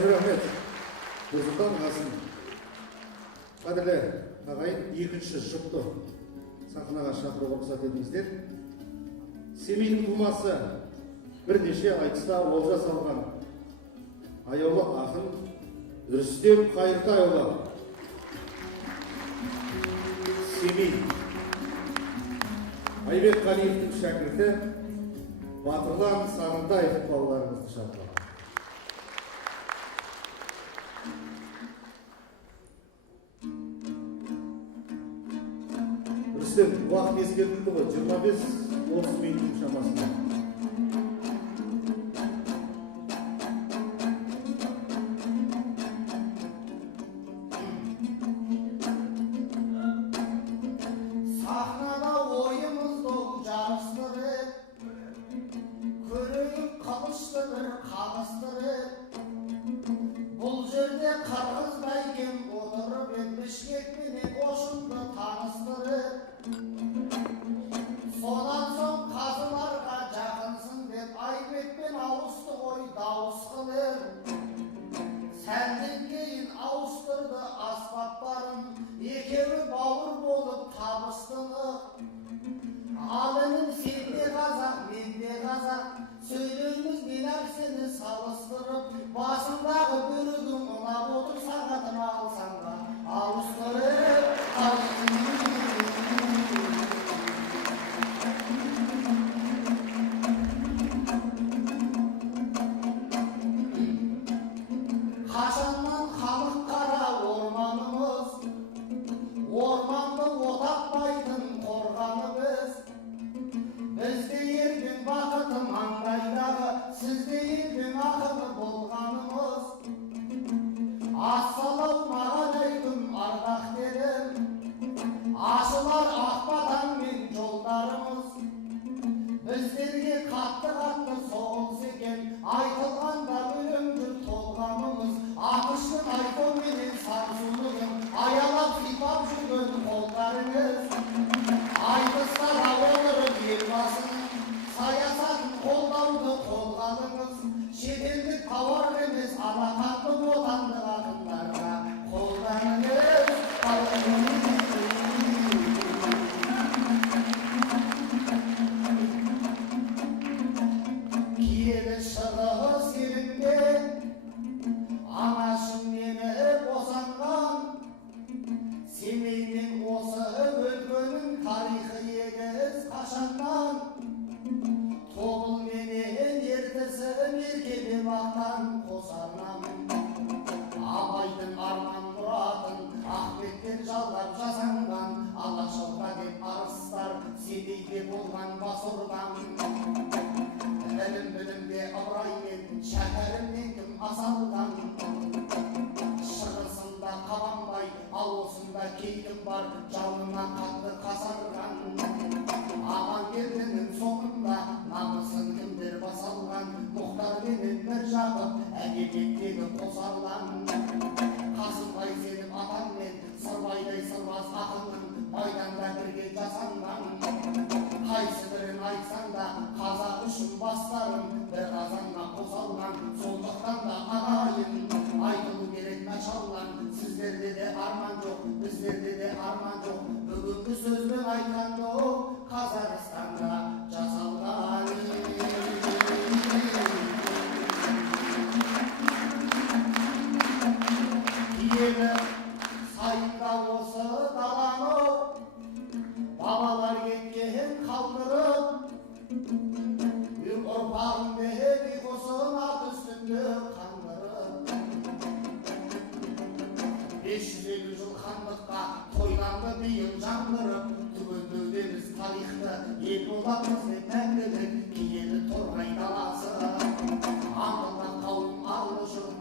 Рахмет. Нұрсұлтан Қасым. Қадірлі ағайын, екінші жұпты сахнаға шақыруға рұқсат етіңіздер. Семейдің тумасы бірнеше айтыста олжа салған аяулы ақын Рүстем Қайыртайұлы. Семей. Айбек Қалиевтің шәкірті Батырлан Сағынтаев балаларымызды шақырады. Рүстем, уақыт ескертілді ғой, 25-30 минут шамасында. жатты маңдайдағы сізде елдің ақылы болғанымыз. Ассалаумағалейкум ардақтелім, ашылар ақбатанмен жолдарымыз. Біздерге қатты соғыс екен, айтылғанда өлеңді толғанымыз. Ақыштың айфон менен Самсунғын аялап сипап жүрген қолдарыңыз. Айтыстарға отырып елбасының саясатын қолдауды қолғаныңыз. Шетелдік тауар емес алақанды отандық ақындарға қолданыңыз. Киелі шығыс елінде анашым мені босанған, Семейден осы өлкенің тарихы егіз қашаннан. Тобыл менен ертісі меркеде бақтан қосарнам. Абайдың арман мұратын Ахметтен жалғап жасанған, Алашорда деп арыстар Семейде болған бас ұрған. Білім-білімде ыбыраймен шәкәрімнен кім асалған. Шығысында қабанбай, ал осында кейкім бар, жауына қатты қасарған. Амангелдінің соңында намысын кімдер басалған, Мұхтар менен Міржақып әдебиеттегі қосарлан. Қасымбай сенім атаммен Сырбайдай сырбаз ақынның майданда бірге жасанған. Қайсы бірін айтсаң да қазақ үшін бастарым бір қазанға қосалған. Сондықтан да ағайын айтылу керек началдан. Сіздерде де арман жоқ, біздерде де арман жоқ. Бүгінгі сөзбен айтқанда ол Қазақстанда жасалған. Киелі сайында осы даланы бабалар кеткен қалдырып, ұрпағым деп ұйқысын ат үстінде қандырып. 550 жыл хандыққа тойланды биыл жаңғырып, түгендеудеміз тарихты, ел боламыз деп мәңгілік киелі торғай даласы. Аңғылдан қауым арлы жұрт,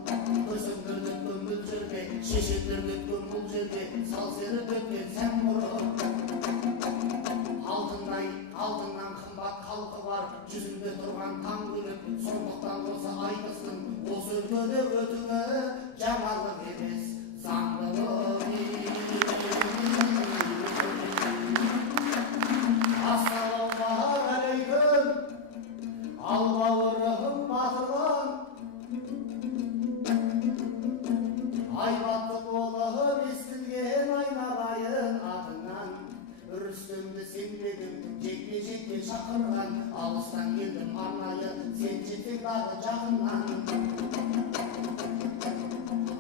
көсіндірдік көңіл жерде, шешендірдік көңіл жерде, сал серіп өткен сән бұрып. Алтыннан қымбат халқы бар, жүзінде тұрған таң күліп. Сондықтан осы айтыстың осы өлкеде өтуі жаңалық емес, заңдылық. Ассалаумағалейкум, ал бауырым батырым, айбатты болып естілген айналайын атыңнан. Үрістімді сенбедім, жекпе-жекке шақырған, алыстан келдім арнайы, сен жетек дағы жақыннан.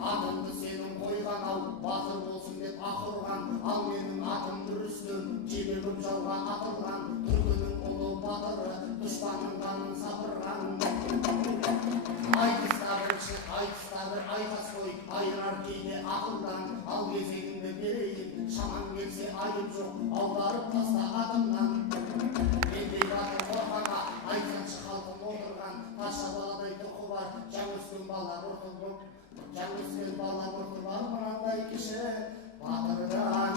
Атымды сенің қойған ау, батыр болсын деп ақырған, ал менің атым үрістім, жебе көп жауға атылған. Түркінің ұлы батыры, дұшпанның қанын сапырған. Айтыста бір айқас қой, айырар кейде ақылдан. Ал кезегіңді берейін, шаман келсе айып жоқ, аударып таста атымнан. Мендей батыр қорқаға, айтсаншы халқым отырған, таша баладай тұрқы бар, жаңөскен бала ұрты бар, мынандай кіші батырдан.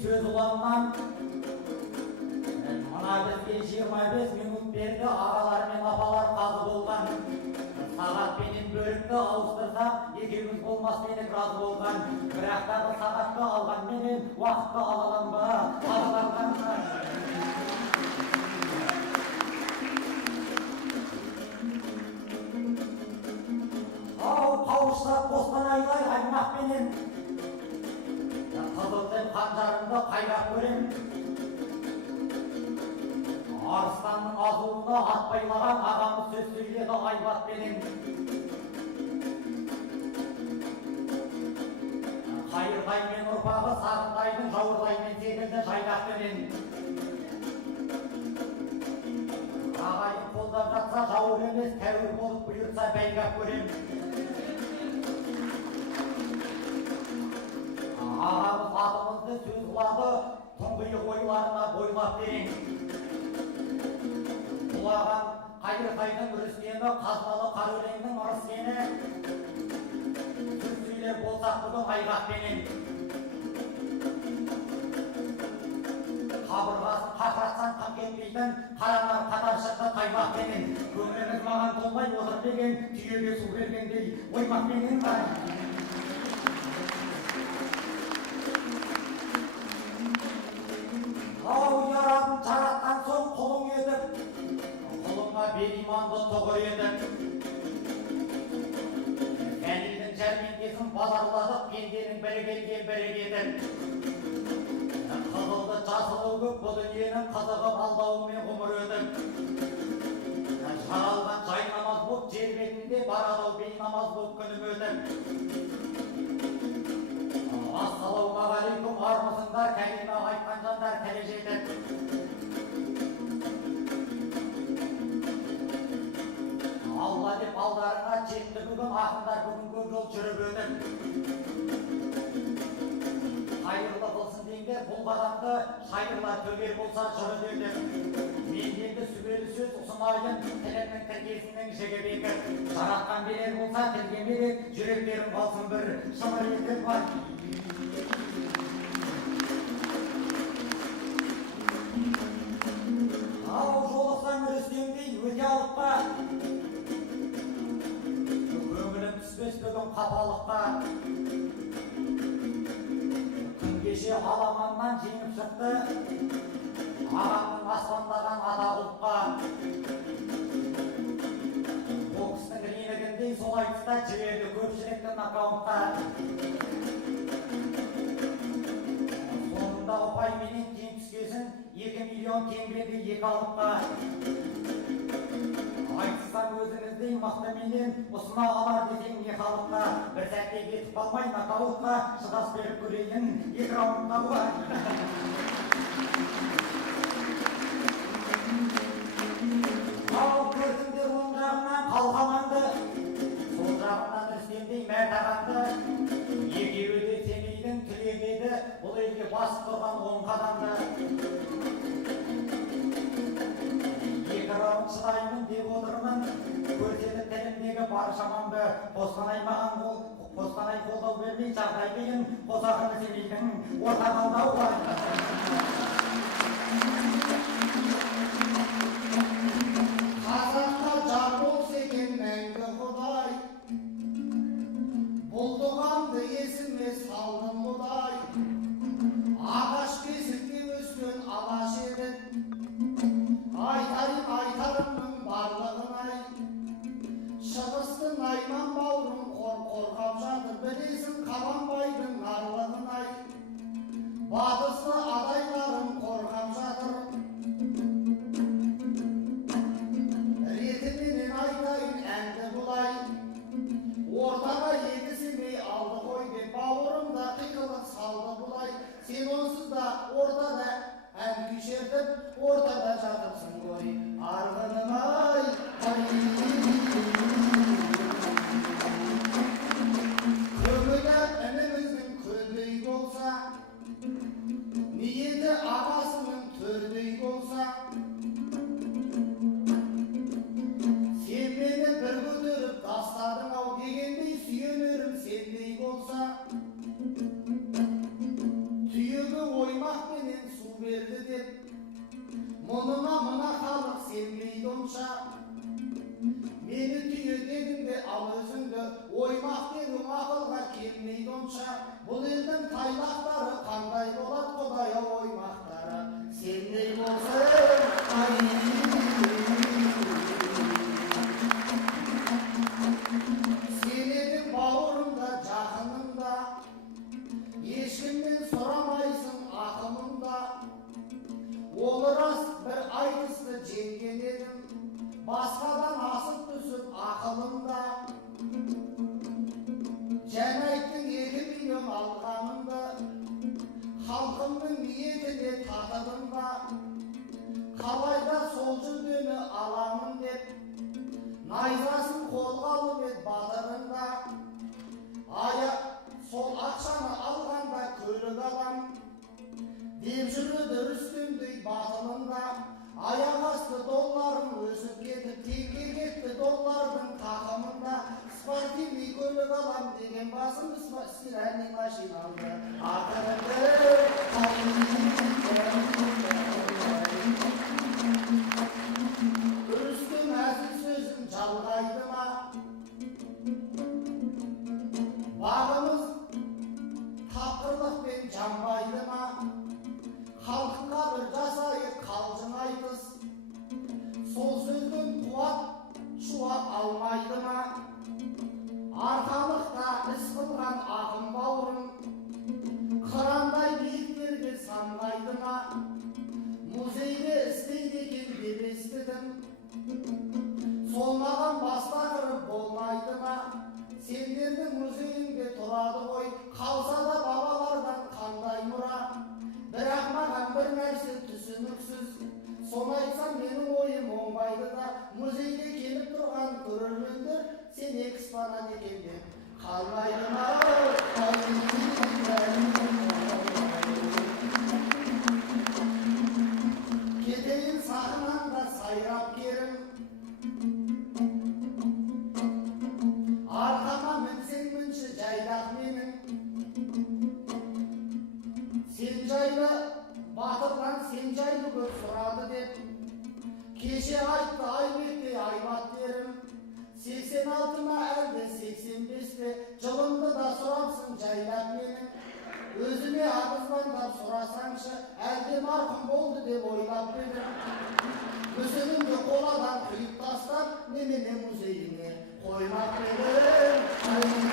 Сөз ұланнан мына бізге 25 минут берді, ағалар мен апалар қазы болған. Сағатпенен бөлікті ауыстырсақ, екеуміз болмас менен разы болған. Бірақ тағы сағатты алған менен уақытты алалан ба, қазыларған. Ау, қауыштап Қостанайдай аймақпенен қызылдың қанжарымды қайрап көрем. Арыстан жолына ат байлаған ағамыз сөз сөйледі айбатпенен. Қайыртай мен ұрпағы Сағынтайдың жауырдаймен секілді жайдақпенен. Ағайын қолдап жатса жауыр емес, тәуір болып бұйыртса бәйгап көрем. Ағамыз атымызды сөз қылады, тұңғиық ойларына бойлап берең. Бұлаған Қайыртайдың үріскені, қазналы қарөлеңнің ұрыскені, сөз сөйлер болсақ бүгін айғақпенен. Қабырғасын қақыратсан қам кетпейтін, қаранар қатар шықты таймақпенен. Көңіліңіз маған толмай отыр деген, түйеге су бергендей оймақпенен бар. Ау ярабын жаратқан соң құлың етіп, құлыңа бейиманды тұғыр етіп. Фәнилдің жәрмеңкесін базарладық, пенденің бірі келген бірі кетіп. Қызылды жасылы көп, бұл дүниенің қызығып алдауымен ғұмыр өтіп. Жаралған жай намаз боп, жер бетінде барадау бейнамаз боп күнім өтіп. Ассалаумағалейкум, армысыңдар, кәлима айтқан жандар тілі жетіп. Алла деп алдарыңа жетті бүгін, ақындар бүгін көп жол жүріп өтіп. Қайырлы қылсын деймдер, бұл қадамды шайырлар төгер болса жыр өтетіп. Мен енді сүбелі сөз ұсынайын, тілімнің тіркесінің жігі бекіп. Жаратқан берер болса тілге мерек, жүректерім қалсын бір шымыр етіп бар. Ау жолықсан үрістемдей өте алыпқа, көңілім түспес бүгін қапалыққа. Күн кеше аламаннан жеңіп шықты, ағамның аспандаған ата құлыпқа. Бокстың рингіндей сол айтыста жіберді көпшілікті нокаутқа. Сонында ұпай менен тең түскесін 2 миллион теңгеде екі алыпқа. Айтыстан өзіңіздей мықты менен ұсына алар десең не халыққа. Бір сәтте кетіп қалмай нокаутқа, шыдас беріп көрейін 2 раундқа бар. Ал көрдіңдер оң жағынан қалқаманды, сол жағынан үстемдей мәртағанды. Екеуі де Семейдің түлегеді, бұл елге басып тұрған 10 қадамды. 2 раунд шыдаймын деп отырмын, көрсетіп тілімдегі бар шамамды. Қостанай қолдау бермей жағдай дейін, қосағын Семейдің орта қалдау бар. Қазаққа жар болса екен мәңгі Құдай, бұлдығанды есіме салдым Құдай. Ағаш бесікте өскен алаш едік, айтарымның барлығын ай. Шығыстың айман бауырым қорқап жатыр, білесің Қабанбайдың нарлығын ай. Батысты адайларым қорғап жатыр, ретіменен айтайын әнді бұлай. Ортаға 2 Семей алды ғой деп бауырымда қиқылық салды бұлай. Сен онсыз да ортада ән кешертіп, ортада жатырсың ғой арғыным ай. Көңілі ініміздің көлдей болса, ниеті ағасының төрдей болса, сен мені бір көтеріп тастадың ау дегендей, сүйенерім сендей болса. Түйеге оймақпенен су берді деп, мұныңа мына халық сенбейді онша. Мені түйе дедің де ал өзіңді, оймақ дедің ақылға келмейді онша. Бұл елдің тайлақтары қандай болады Құдай ау оймақтары сендей болсын. Сен едің бауырымда, жақынымда, ешкімнен сұрамайсың ақымымда. Ол рас бір айтысты жеңген едім, басым стиральный машиналды Үрістің әзіл сөзін жалғайды ма? Бағымыз тапқырлықпен жанбайды ма? Халыққа бір жасайық қалжың айтыс, сол сөздің қуат шуақ алмайды ма? Арқалықта іс қылған ағым бауырым, қырандай биіктерге самғайды ма? Музейде істейді екен деп естідім, сол маған баста кіріп болмайды ма? Сендердің музейіңде тұрады ғой, қалса да бабалардан қандай мұра? Бірақ маған бір нәрсе түсініксіз, соны айтсам менің ойым оңбайды да, музейге келіп тұрған көрермендер сен экспонат екен деп қалмайды ма? Кетейін сахнаңда сайрап керім, арқама мінсең мінші жайдақ менің. Сен жайлы батырдан сен жайлы көп сұрады деп, кеше айтты Айбекте Айбаттерім. 86 ма әлде 85 пе, жылымды да сұрапсың жайлап менің. Өзіме ағызбандап сұрасаңшы, әлде марқұм болды деп ойлап едім. Мүсінімді қоладан құйып тастап, немене музейіне қоймақ едім.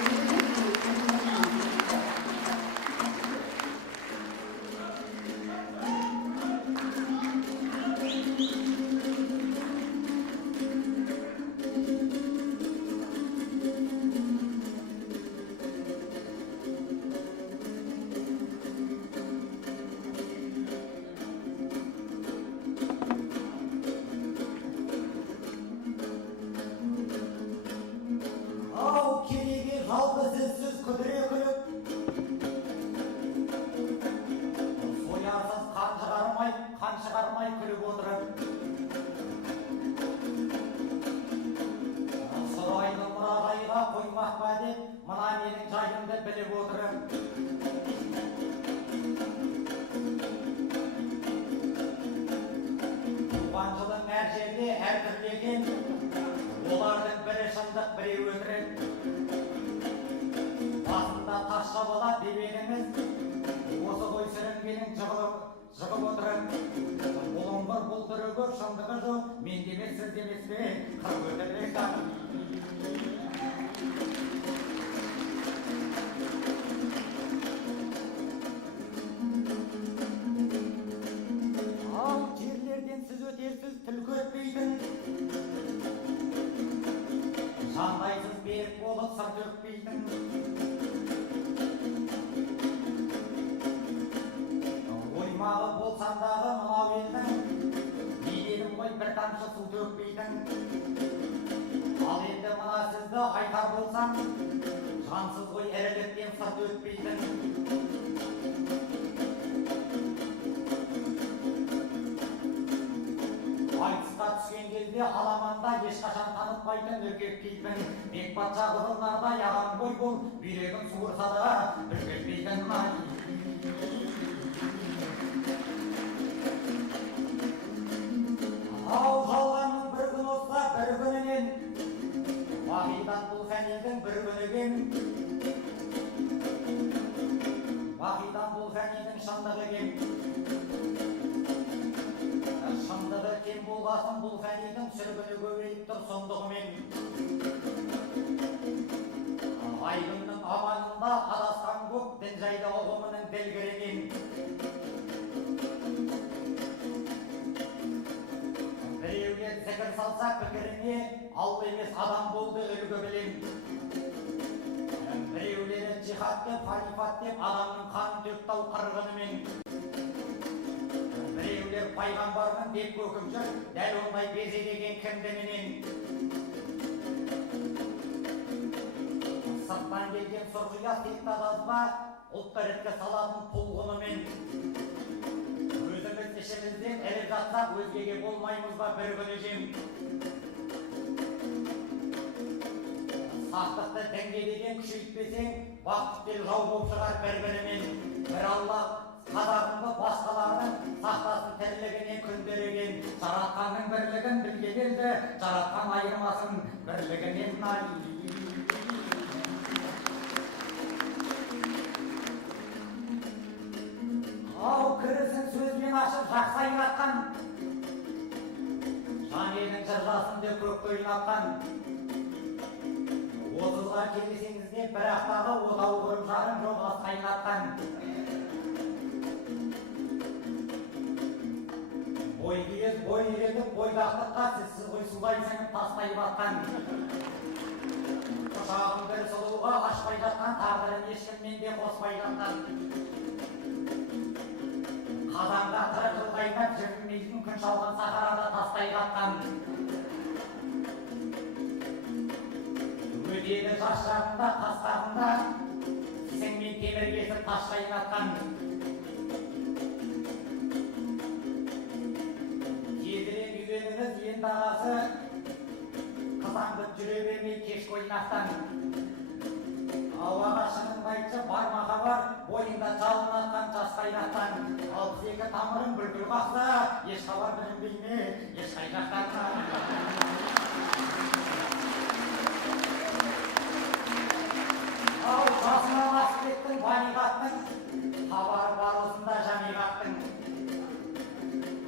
Олардың бірі шындық, бірі өтірік. Басында тас жабала дебеліңіз, осы ғой сүрінгенің жығып отырып. Бұлың бір бұлдыры көп, шындығы жоқ, мен демес, сіз демес пе, қыр өтірік. Ал жерлерден сіз өтерсіз, тіл көтпейтін. Жандайсыз берік болып сыр төкпейтін. Оймағы болсандағы мынау елдің, недегім ғой бір тамшы су төкпейтін. Ал енді мына сізді айтар болсам, жансыз ғой іріліктен сыр төкпейтін. Айтысқа түскен кезде аламанда ешқашан танытпайтын үркек кейпін. Бек патша қызылнарда яған ғой бұл, бүйрегін суырса да үркетпейтін. Ау жалғанның бір күн осса бір күнінен, Вахидан бұл фәнилдің бір күніген. Вахидан бұл фәнилдің шындығы кем. Шындығы кем болғасын бұл фәнилдің сүргіні көбейіп тұр сұмдығымен. Айгүннің аманында адасқан көп, дін жайды ұғымының ділгіреген. Біреулер зікір салса пікіріне, ал емес адам болды үлгі білем. Біреулері жихад деп, халифат деп, адамның қанын төктау қырғынымен. Біреулер пайғамбармын деп көкіп жүр, дәл ондай безедеген кімдіменен. Сырттан келген сұрғия текті жазба, ұлт іріткі салатын пұлғынымен. Өзіміз ішімізден іліп жатсақ, өзгеге болмаймыз ба бір күні жем. сақтықты діңгелеген күшейтпесең, уақыт пен жау болып шығар бір-бірімен. Bir Алла қазағымды басқаларының сақтасын тірлігіне күндереген, жаратқанның бірлігін білген елді, жаратқан айырмасын бірлігінен Ау кірісін сөзбен ашып жақсы айнатқан, жан елдің жыржасында көкті ойнатқан. 30-ға келесеңізде бір ақтағы отау құрып жарым жоқ ас қайнатқан. Бой киіз бой үйретіп бойдақтыққа сізсіз ғой судай сіңіп тастай батқан. Құшағын бір сұлуға ашпай жатқан, тағдырын ешкіммен де қоспай жатқан. Қазанға 40 жыл қайнап жүрмейтін күн шалған сахарада тастай жатқан. Өтеді жас шағында қастарында сіңмен темір кесіп тас шайнатқан. Тезірек үйленіңіз енді ағасы, қызаңдып жүре бермей кеш ойнақтан. Ауаға шынын айтшы бар махаббат, бойында жалын атқан жас қайнаттан. 62 тамырың бүлкіл қақса, еш хабар білінбей ме, еш қай жақтан. Ау жасынан асып кеттің баниғаттың, хабары бар осында жамиғаттың.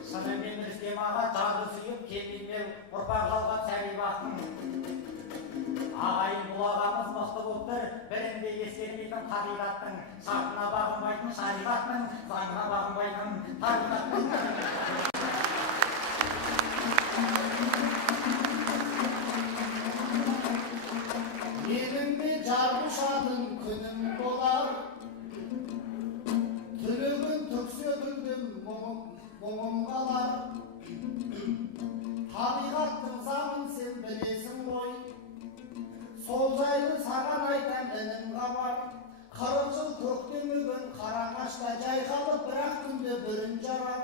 Шынымен Рүстем аға жарды сүйіп, келмеймел ұрпақ жалған сәби бақтың. Ағайын бұл ағамыз мықты боптыр, бірінде ескермейтін қағидаттың, шартына бағынбайтын шариғаттың, заңына бағынбайтын табиғаттың. Менің де жарғышадың күнім болар, түрігін түксе гүлдім мұңым қалар. Табиғаттың заңын сен білесің ғой, сол жайлы саған айтам інім қабар. 40 жыл көктемеген қарағашта жайқалып, бірақ күнде бірін жарар.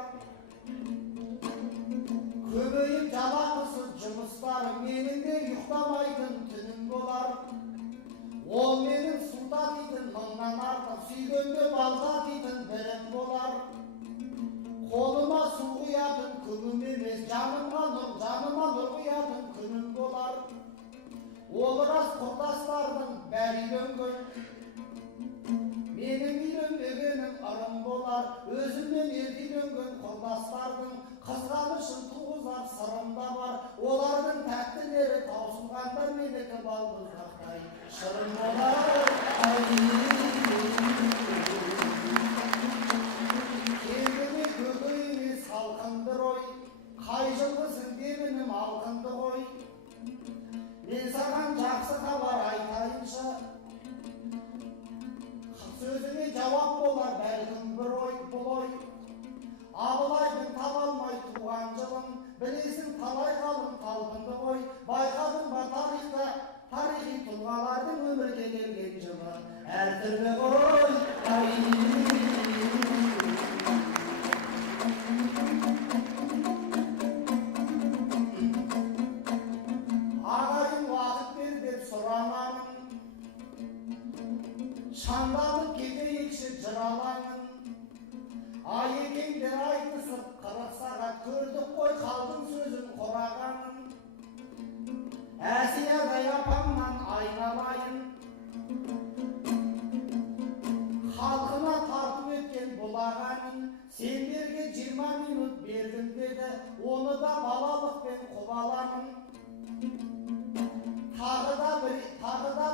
Көбейіп жалақысыз жұмыстарым, менің де ұйықтамайтын түнім болар. Ол менің су татитын мыңнан артық, сүйгенде бал татитын бірім болар. Қолыма су құятын күнім емес, жаныма нұр құятын күнім болар. Ол рас құрдастардың бәрі үйленген, менің үйленбегенім ырым болар. Өзіммен ерте үйленген құрдастардың қызғанышын туғызар сырым да бар. Олардың тәттілері таусылғанда менікі балмұздақтай шырым болар. Келгіме көкейіне салқынды ой, қай жылғысың дегенім алқынды ғой. Мен саған жақсы хабар айтайыншы, сөзіңе жауап болар бәлкім бір ой бұл ой. Абылайдың таба алмай туған жылын, білесің талай қалың талпынды ғой. Байқадың ба тарихта тарихи тұлғалардың өмірге келген жылы әртүрлі ғой. Шаңдалып кетейікші жыралаңын, айекеңдер айтысып 40 сағат көрдік қой қалдың сөзін құрағанын. Әсиядай апамнан айналайын, халқына тарту еткен бұлағанын. Сендерге 20 минут бердім деді, оны да балалықпен құбаламын. Тағы да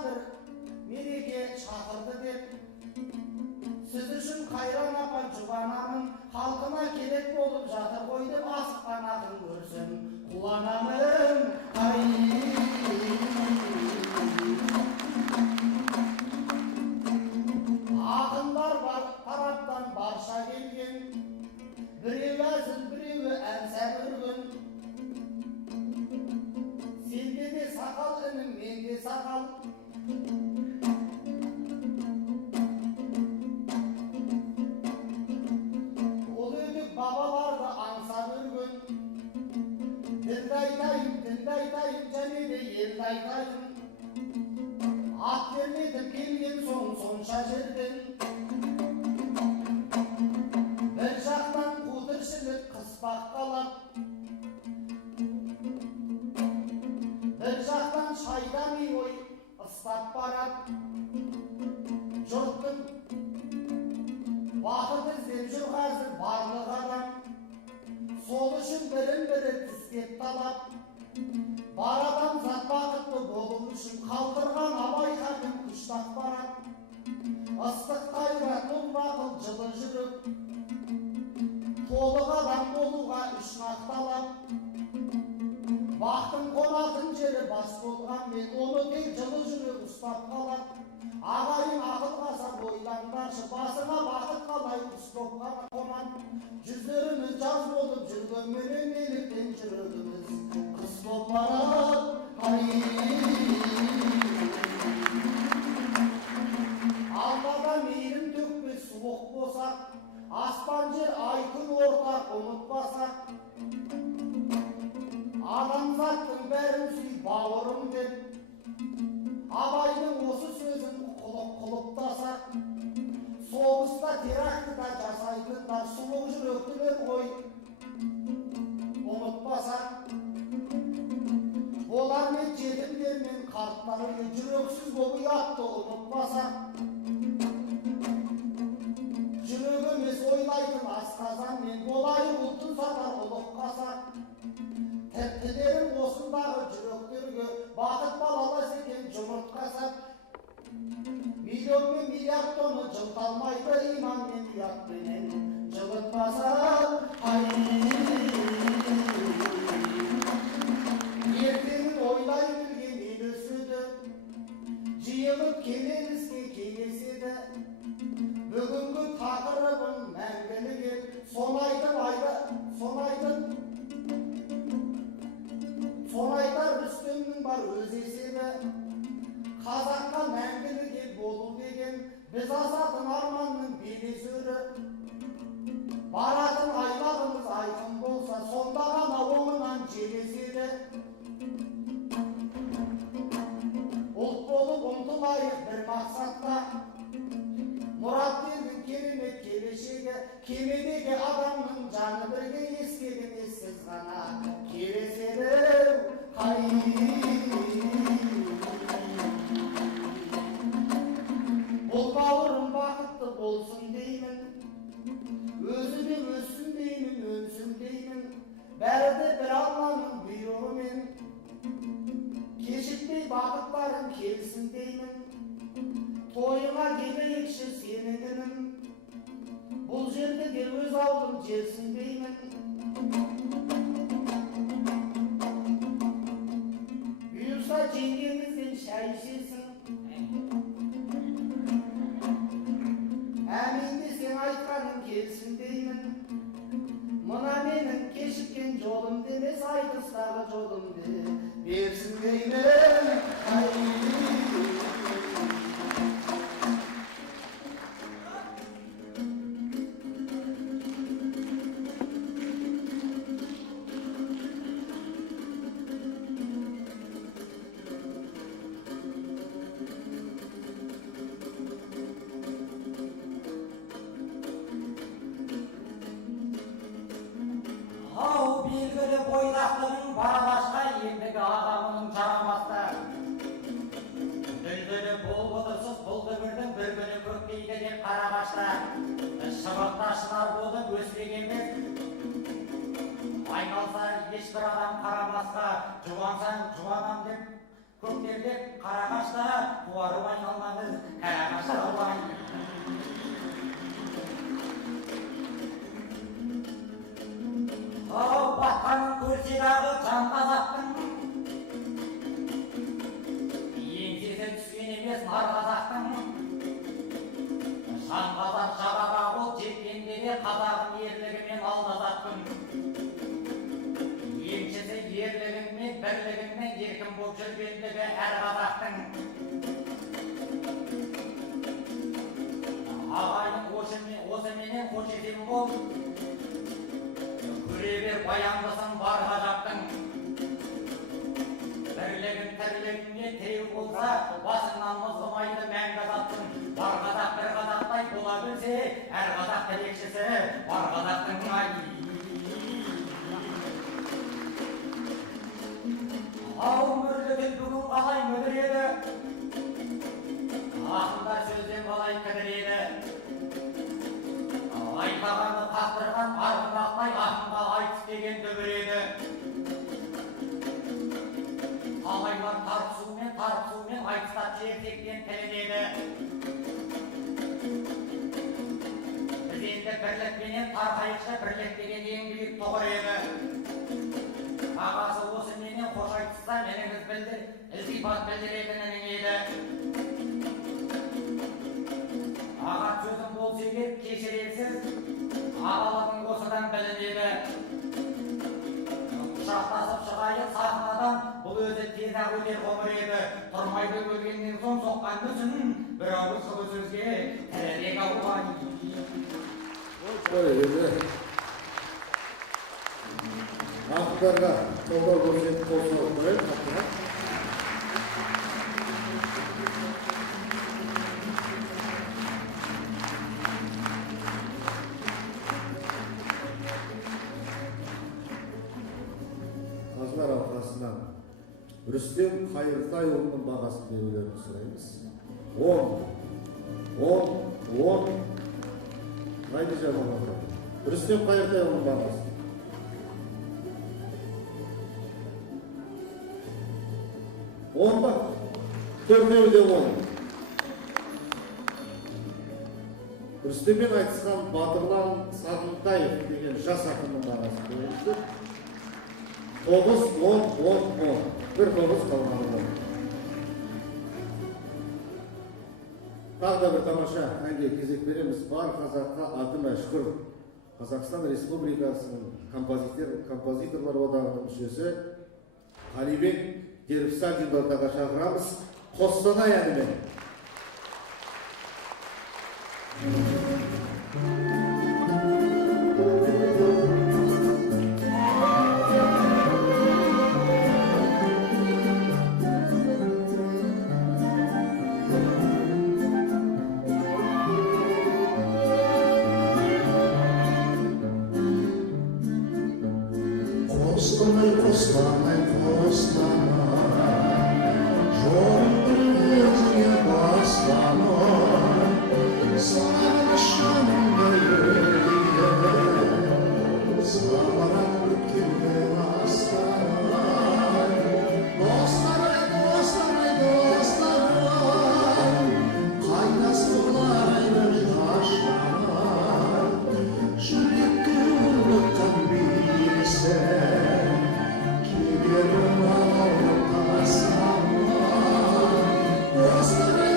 бір мереке шақырды деп, сіз үшін қайран апа жұбанамын. Халқына керек болып жатыр ғой деп, асыққан ақын көрсем қуанамын. Ақындар бар тараптан барша келген, біреу әзіл біреуі ән сән өрген. Сенде де сақал інім, менде сақал, бабаларды аңсап өрген. Дінді айтайын және де елді айтайын. ат бермедім келген соң сонша жерден. Бір жақтан қу тіршілік қыспақ қалап, бір жақтан шайдами ой ыстап барап, жұрттың бақыт іздеп жүр қазір барлық адам. Сол үшін бірін бірі тістеп талап, бар адамзат бақытты болу үшін қалдырған абай хакім күштап барап. Ыстық қайрат ұлбақыл жылы жүріп, толық адам болуға үш нақталап. Бақтың қонатын жері бас болғанмен, оны тек жылы жүріп ұстап қалап. Ағайын ақылға сап ойландаршы, басыңа бақыт қалай ұстап қоман. Жүздеріміз жаз болып жүргенменен неліктен жүрегіміз қыс болып барады. Аллада мейірім төкпес суық болсақ, аспан жер ай күн ортақ ұмытпасақ. Адамзаттың бәрін сүй бауырым деп, абайдың осы сөзін құлыптасақ. Соғыста терактыда жасайтындар сұлу жүректілер ғой, ұмытпасақ. Олар мен жетімдер мен қарттары жүрексіз болып ұятты ұмытпасақ. Жүрегіміз ойлайтын асқазанмен болайы ұлтын сатар ұлыққасақ. Тәттілерім осындағы жүректерге бақыт балалас екен жұмыртқасақ. Миллион мен миллиард тонны жылталмайды иман мен ұятпенен жылытпасақ. Ертеңін ойлай білген ел өседі, жиылып келемізге келеседі. Бүгінгі тақырыбын мәңгілік ел, сонайтар Рүстемнің бар өз есебі. Қазаққа мәңгілік ел болу деген біз асатын арманның белес өрі. Баратын айлағымыз айқын болса, сонда ғана оңынан желеседі. Ұлт болып ұмтылайық бір мақсатта, мұрат берген керемет келешегі. Кемедегі адамның жаны бірге ескегін ессіз ғана кереседі. Бұл бауырым бақытты болсын деймін, өзі де өссін деймін, өнсін деймін. Бәрі де бір Алланың бұйрығымен, кешікпей бақыттарым келсін деймін. Тойыңа келейікші сенің інім, бұл жерде де өз аулым жерсін деймін. Бұйырса жеңгемізден шай ішесің, әмин десең айтқаным келсін деймін. Мына менің кешіккен жолым демес, айтыстағы жолымды берсін деймін. Белгілі бойдақтының баралашқа ендігі адамының жарамасты. Дүлділі бол бұдырсыз бұл дүбірдің бір күні көктейді деп қарағашты. Шыбықташылар болып өсірегенбіз. Айналса ешбір адам қарамасқа, жуансаң жуанам деп көктерлеп қарағашта. Қуарып айналмаңыз қарағашта олай. Батқанын көрсе дағы жан қазақтың, еңсесі түскен емес нар қазақтың. Жан қазақ жағаға ол жеткенде де қазағын ерлігімен алдазатпын. Емшісі ерлігімен, бірлігімен еркін боп жүргендігі әр қазақтың. Ағайын осыменен қош етем бол, көре бер баяндысын бар ғажаптың. Бірлігін тірлігіне тереу болса, басыңнан мұзды ауыл мөрлетін бүгін қалай мүдіреді, ақындар сөзден қалай кідіреді, айтпағаны қақтырған арғымақтай ақынға айтыс деген дүбіреді. Талайлар тарпысумен айтыста терсектен тілінеді. Біз енді бірлікпенен тарқайықшы, бірлік деген ең биік тұғыр еді. Ағасы осы менен қош айтысса, меніңіз білдір, ілтипат білдіретінінің еді. Аға сөзім болса егер кешірерсіз, ағалығың осыдан білінеді. Құшақтасып шығайық сахнадан, бұл өзі тез-ақ өтер ғұмыр еді. Тұрмайды өлгеннен соң соққан мүсін, бір ауыз жылы сөзге тірірек ауған. Ақындарға қолдау көрсетіп қол соғып тұрайық. Қазылар алқасынан Рүстем Қайыртайұлының бағасын берулерін сұраймыз. 10. Қайды жабылады. Рүстем Қайыртайұлының бағасы. 10 ба? 4-де 10. Рүстеммен айтысқан Батырлан Сағынтаев деген жас ақынның бағасын берулерді. 9-10-10-10. Bir 9 қалғаны бар. Тағы да бір тамаша әнге кезек береміз. Бар қазаққа аты мәшһүр Қазақстан Республикасының композиторлар одағының мүшесі Қалибек Терпсадинді ортаға шақырамыз. Қостанай әнімен. Костанай, жолың өзіңе бастамай, сағынышымды өрге, самарат өткеннен астамай. Достарай, қайнас болайын жашамай, жүрекке ұлыққан бейсен, кеберім алып қасамай. Достарай,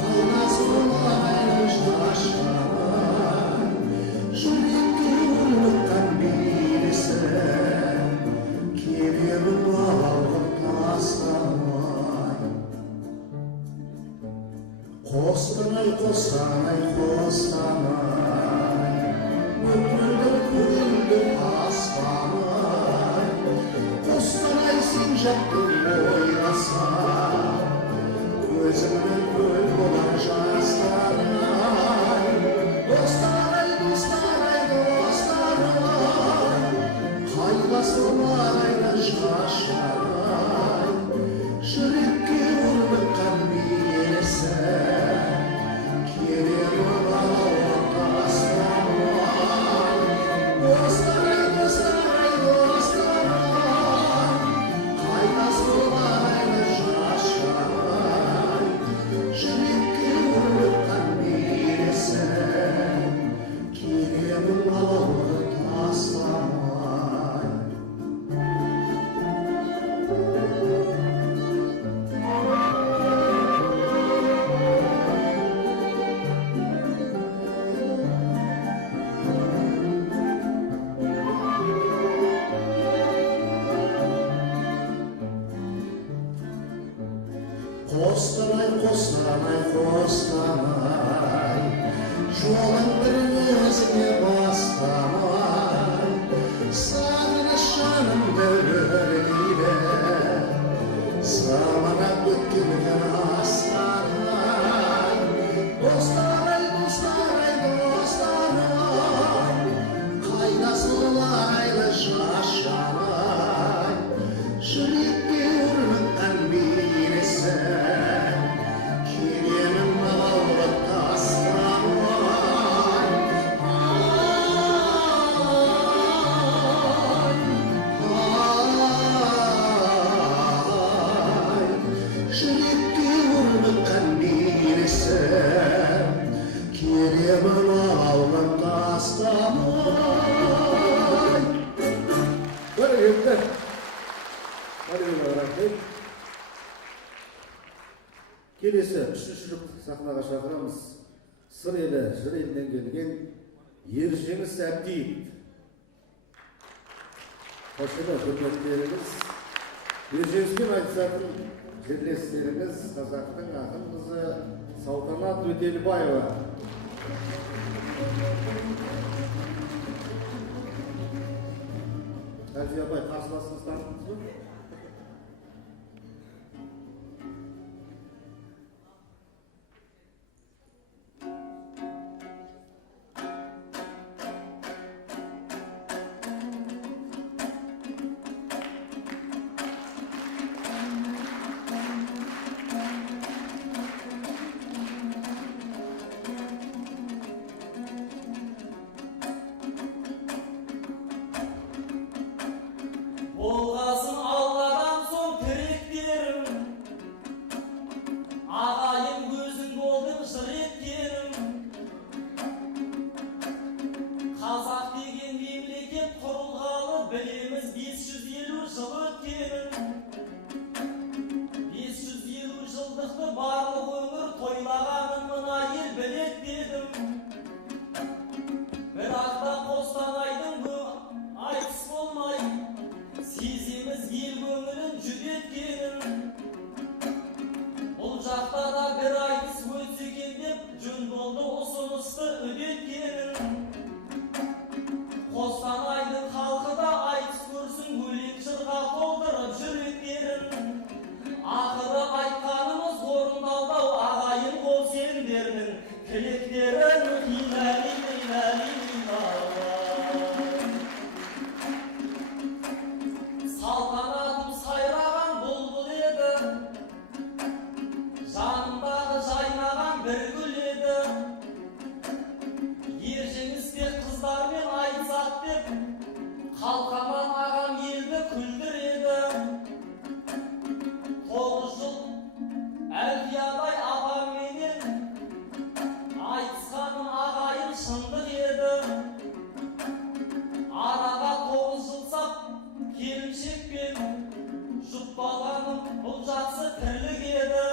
қайнас болайын жашамай, жүрекке ұлыққан бейсен, кеберім алып қасамай. Qostanay, Ömrümde küldü aslanay. Qostanay sen jattın oynasan, gözümden göl olan jaslanay. Qostanay, haylasılayla şaşanay. Жүрекке ұрлыққан бейсен, керем алып тастамай. Достарай, қайнас болайын жашамай, жүрекке ұрлыққан бейсен, керем алып тастамай. Qostanay, жолың бір өзіңе бастамай, сағынышымды өргейді, заманат өткеннен астамай. Достарай, қайнас болайын жашамай. рахмет. Келесі үшінші жұп сахнаға шақырамыз. Сыр елі, жыр елінен келген Ержеңіс Әбдиев. Қошыны көрмектеріңіз, Ержеңіспен айтысатын жерлестеріңіз қазақтың ақын қызы Салтанат Өтелбаева. Әлфия апай, қарсыласыңыз танытыңыз ба? Болғасын Алладан соң тіректерім, ағайын өзің болдың жыр еткенім. Қазақ деген мемлекет құрылғалы білеміз 550 жыл өткенін. 550 жылдықты барлық өңір тойлағанын мына ел білет дедім. Бірақ та Қостанайдың айтыс болмай, сеземіз ел көңілін жүдеткенін. Бұл жақта да бір айтыс өтсе екен деп жөн болды ұсынысты үдеткенін. Қостанайдың халқы да айтыс көрсін, өлең жырға толтырып жүректерін. Ақыры айтқанымыз орындалды, ағайын қол сендердің тілектерін. Салтанатым сайраған бұлбұл еді, жанымдағы жайнаған бір гүл еді. Ержеңісте қыздармен айтысат деп, қалқаман ағам елді күлдіреді. 9 жыл Әлфиядай апамменен айтысқаным ағайын шындық еді. Араға 9 жыл сап келіншекпен жұппаланым бұл жақсы тірлік еді.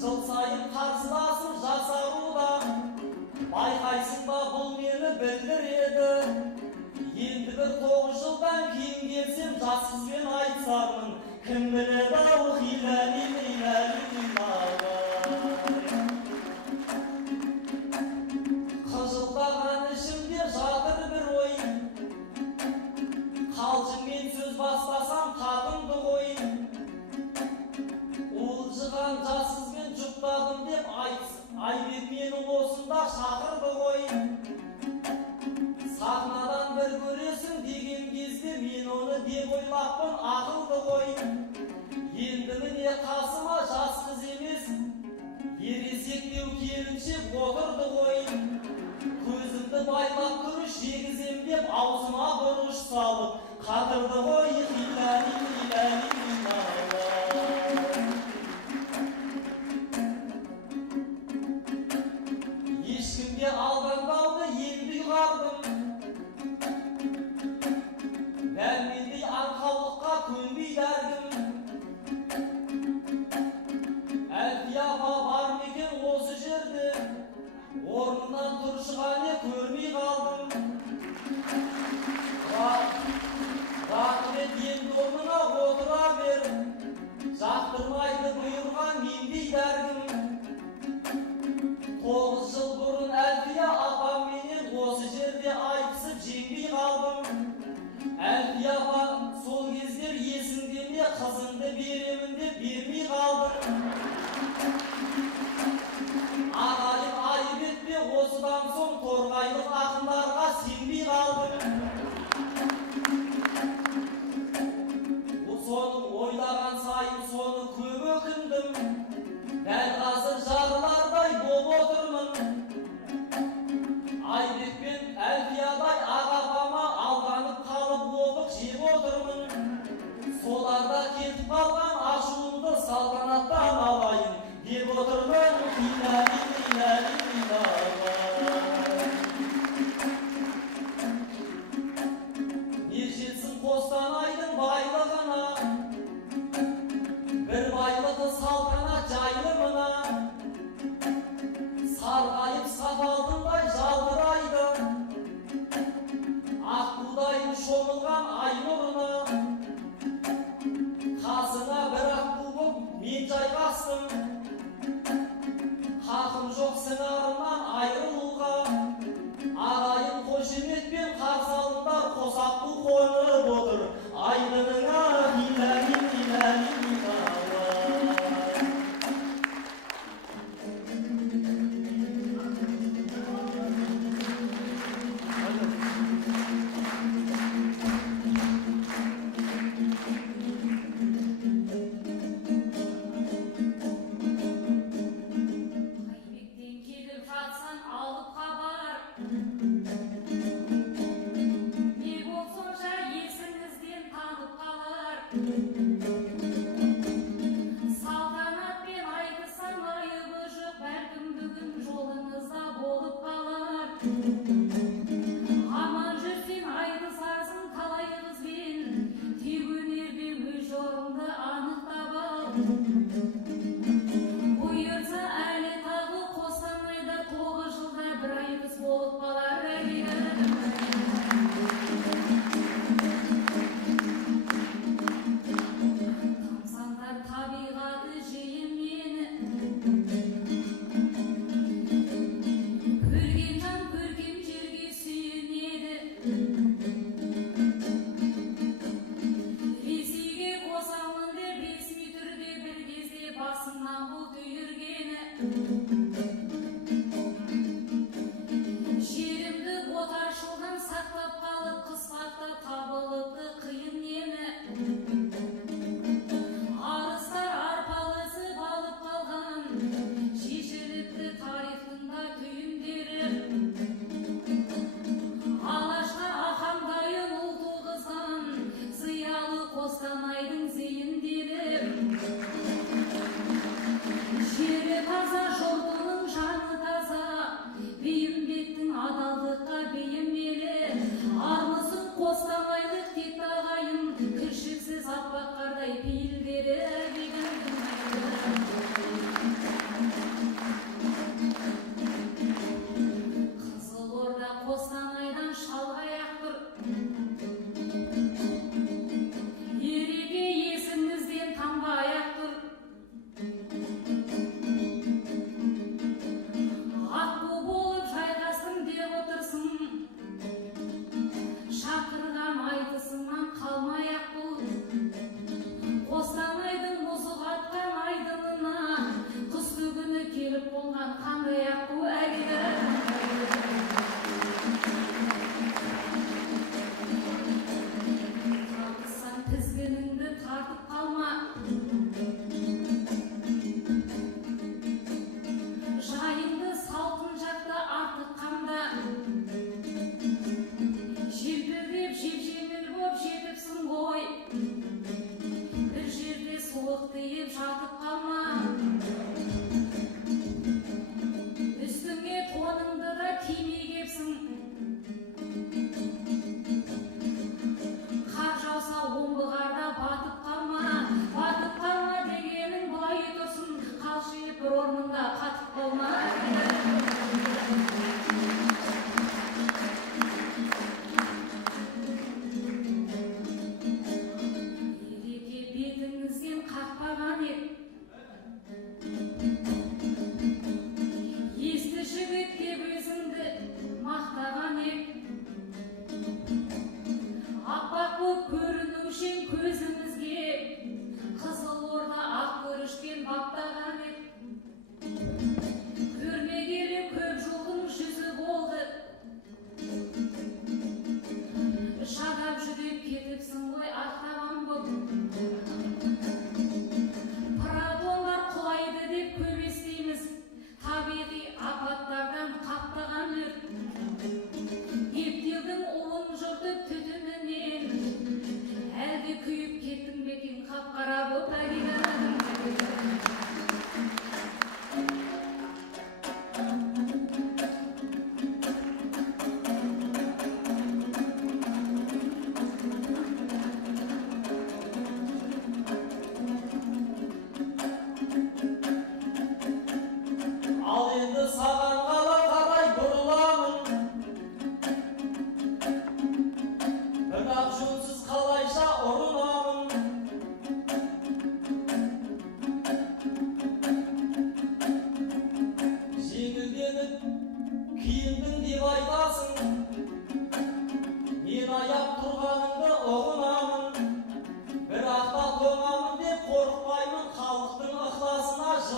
Жыл сайын қарсыласым жасаруда, байқайсың ба бұл мені білдіреді. Енді бір 9 жылдан кейін келсем жас қызбен айтысармын, кім біледі ау қыжылдаған ішімде жатыр бір ой, қалжыңмен сөз бастасам қатынды ғой. Уылжыған жас қызбен жұптадым деп Айбек мені осында шақырды ғой. Сахнадан бір көресің деген кезде мен оны деп ойлаппын, ақылды ғой. Енді міне қасыма жас қыз емес, ересектеу келіншек отырды ғой. Көзімді байлап күріш жегізем деп аузыма бұрыш салып қатырды ғой. Ешкімге алданбауды енді ұйғардым, дәрмендей аңқаулыққа көнбей дәргім. Әлфия апа бар мекен осы жерде, орнынан тұршығане көрмей қалдым. Рахмет, енді орнына отыра бер, жақтырмайды бұйырған мендей дәргім. 9 жыл бұрын Әлфия апамменен осы жерде айтысып жеңбей қалдым. Әлфия апа сол кездер есіңде ме, қызыңды беремін деп бермей қалдым. Ағайын айып етпе, осыдан соң торғайлық ақындарға сенбей қалдым. Соның ойлаған сайын соны көп өкіндім, дәл қазір жарылардай боп отырмын. Айбек пен Әлфиядай ағапама алданып қалып обық жеп отырмын. Соларда кетіп қалған ашуымды салтанаттан алайын деп отырмын. Не жетсін Қостанайдың байлығына, шомылған ай нұрына қасыңа бір ақ буып мен жайғастым. Хақым жоқ сыңарынан айырылуға, ағайын қошеметпен қарсы алыңдар, қосақты қонып отыр айдыныңа. Қайбектен келіп жатсаң алып хабар, не болсын жа есіңізден танып қалар. Салтанатпен айтысам айыбы жоқ, бәлкім бүгін жолыңызда болып қалар. Аман жүрсең айтысарсың талай қызбен, тек өнерде өз жолыңды анықтап ал. Бұйырса әлі тағы Қостанайда 9 жылда бір айтыс болып қалар. Тамсандар табиғаты жиын мені, көрген жан көркем жерге сүйенеді. Ресейге қосамын деп ресми түрде бір кезде басымнан бұлт үйіргені. Жерімді отаршылдан сақтап қалып қыспақта табылыпты қиын нені. Арыстар арпалысып алып қалған, шешіліпті тарихтың да түйіндері. Алашқа ахаңдайын ұл туғызған, зиялы Қостанайдың зейіндері. Жері таза, жұртының жаны таза, бейімбеттің адалдыққа бейімделі. Армысың Қостанайлық тек ағайын, кіршіксіз аппақ қардай пейілдері. Қызылорда Қостанайдан шалғай-ақ тұр, ереке есіңізден танбай-ақ тұр. Аққу болып жайғастым деп отырсың, шақырған айтысыңнан қалмай-ақ бұл. Қостанайдың мұзы қатқан айдынына қысты күні келіп қонған қандай аққу әлгі. Тартысаң тізгініңді тартып қалма, жайыңды салқын жақта артық қамда. Желбірдеп жеп-жеңіл боп жетіпсің ғой, бір жерде суық тиіп жатып қалма. Үстіңе тоныңды да кимей кепсің, қар жауса омбы қарда батып қалма. Батып қалма дегенің былай тұрсын, қалшиып бір орнында қатып қалма. Ереке бетіңізден қақпаған ек, есті жігіт деп өзіңді мақтаған ек. Аппақ боп көрінушен көзімізге, Қызылорда ақ күрішпен баптаған ек. Көрмегелі көп жылдың жүзі болды, шадап жүдеп кетіпсің ғой ақтаған боп. Парадондар құлайды деп көп естейміз, табиғи апаттардан қаптаған өрт. Ептелдің ұлын жұрты түтінінен, әлде күйіп кетті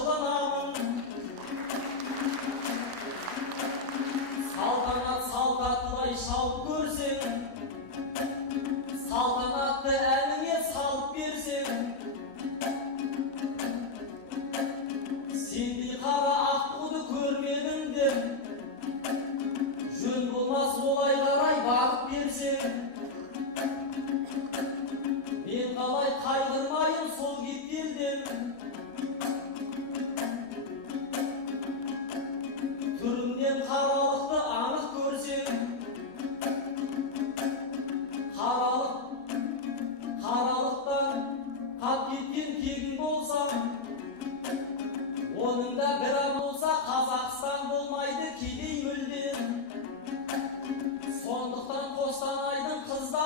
ашуланамын. Салтанат салтатылай шауып көрсең, салтанатты әніңе салып берсең, сендей қара аққуды көрмедім деп, жөн болмас олай қарай бағып берсең, мен қалай қайғырмайын сол кеткелден. Түрімнен қаралықты анық көрсең, қаралықтан қап кеткен кегін болсам, оның да бір болса Қазақстан болмайды кедей мүлдем. Сондықтан Қостанайдың қыздар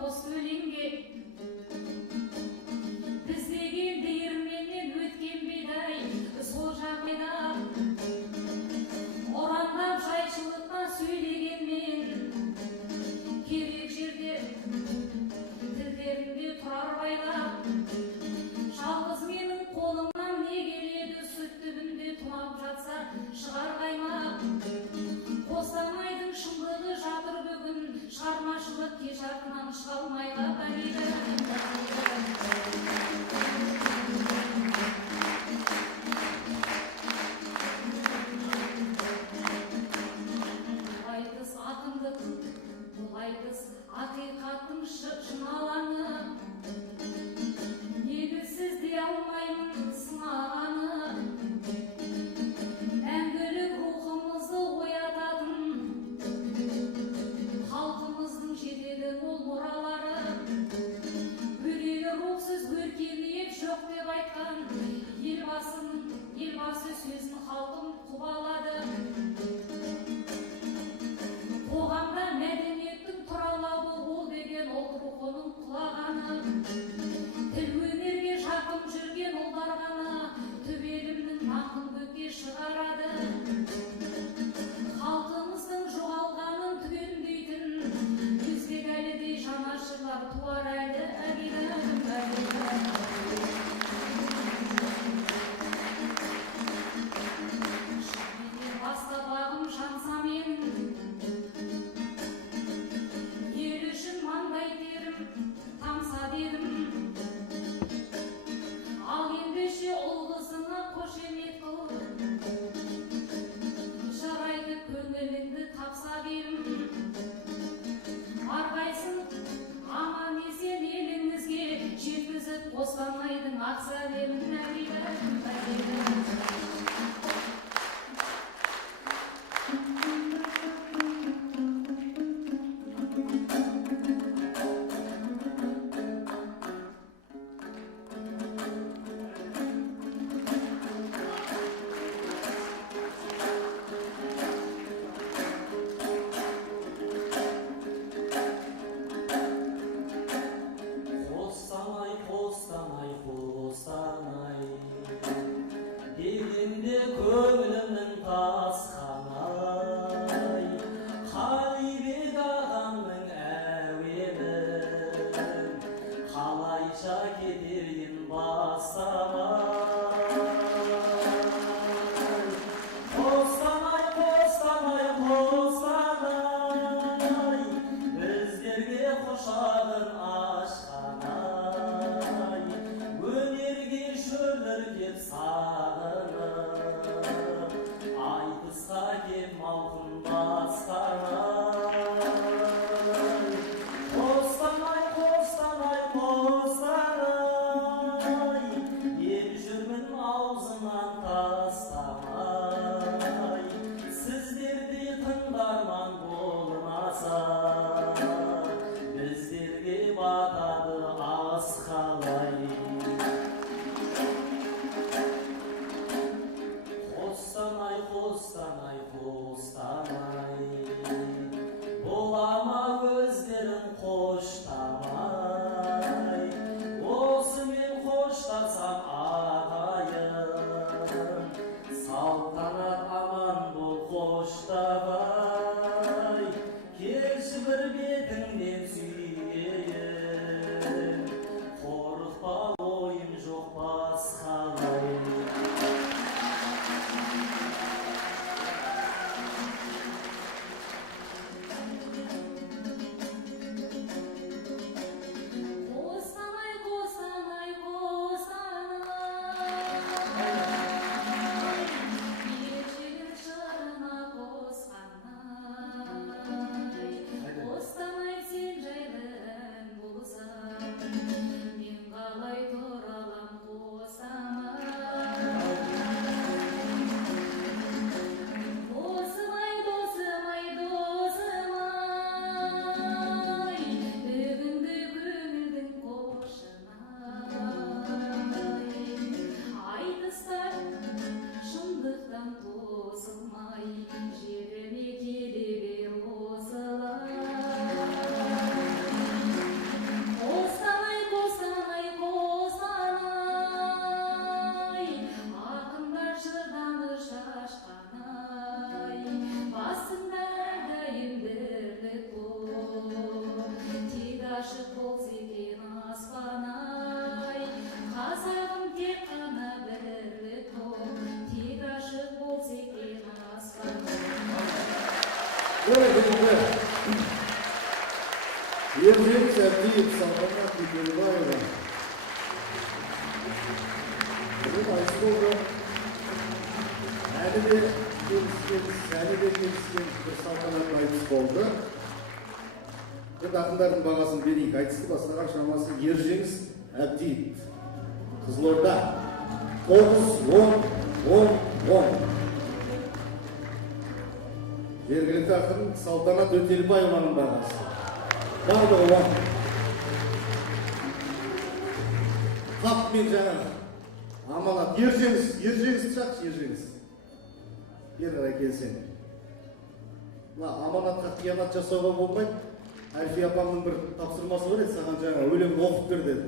қос өлеңге біз деген диірменнен өткен бидай сол жағдайда ұрандап жайшылықта сөйлегенмен керек жерде тілдерінде тұрар байлап жалғыз менің қолымнан не келеді сүт түбінде тұнап жатса шығар қаймақ қостанайдың шындығы жатыр бүгін шығармашылық кеш артынан шыға алмай қалады. Айтыс ақындық, бұл айтыс ақиқаттың шын алаңы. Негізсіз дей алмаймын сынағаны. Мәңгілік рухымызды оятатын халқымыздың жетеді мол мұралары. Өлегі рухсыз өркениет жоқ деп айтқан елбасы сөзін халқым құбалады. Қоғамда мәдениеттің тұралауы ол деген ұлт рухының құлағаны. Тіл өнерге жақын жүрген ұлдар ғана төбелімнің нақын көкке шығарады. Халқымыздың жоғалғанын түгендейтін өзбек әлідей жанашырлар туар әлі. Бастабағым жанса мен ел үшін маңдай терім тамса дедім. Ал ендеше ұл қызыңа қошемет қыл, жарайды көңіліңді тапса берім. Арқайсын аман есен еліңізге жеткізіп Қостанайдың ақ сәлемін. Қостанай дегенде көңілімнің тасқанай, Қалибек ағамның әуенін қалайша кетерін бастамай. Қостанай, Қостанай, Қостанай, біздерге құшағын ашқанай, өнерге шөліркеп сағынып, айтысқа кеп мауқын басқанай. Қостанай, Қостанай, Қостанай, ел жүрмін аузынан тастамай, сіздердей тыңдарман болмаса біздерге батады аз қалай. Қостанай, Қостанай, Қостанай, болама өздерін қоштамай, осымен қоштасам ағайын, салтанат аман бол қоштабай, келші бір бетіңнен сүйейін, қорықпа ойым жоқ басқалай. Қостанай, Қостанай, Қостанай, ежелін жырына қосқанай. Қостанай, сен жайлы бүгінгі Ержеңіс Әбдиев, Салтанат Бекелбаева. Бүгін айтыс болды. Әлі де келіскен бір салтанатты айтыс болды. Енді ақындардың бағасын берейік. Айтысты бастаған шамасы Ержеңіс Әбдиев. Қызылорда 9-10-10-10. Жергілікті ақын Салтанат Өтелбаеваның бағасы. Барлығы 10. Қап мен жаңа аманат. Ержеңіс шақшы, Ержеңіс. Бер қарай келсең. Аманатқа қиянат жасауға болмайды. Әлфия апамның бір тапсырмасы бар еді, саған жаңа өлең оқып бер деді.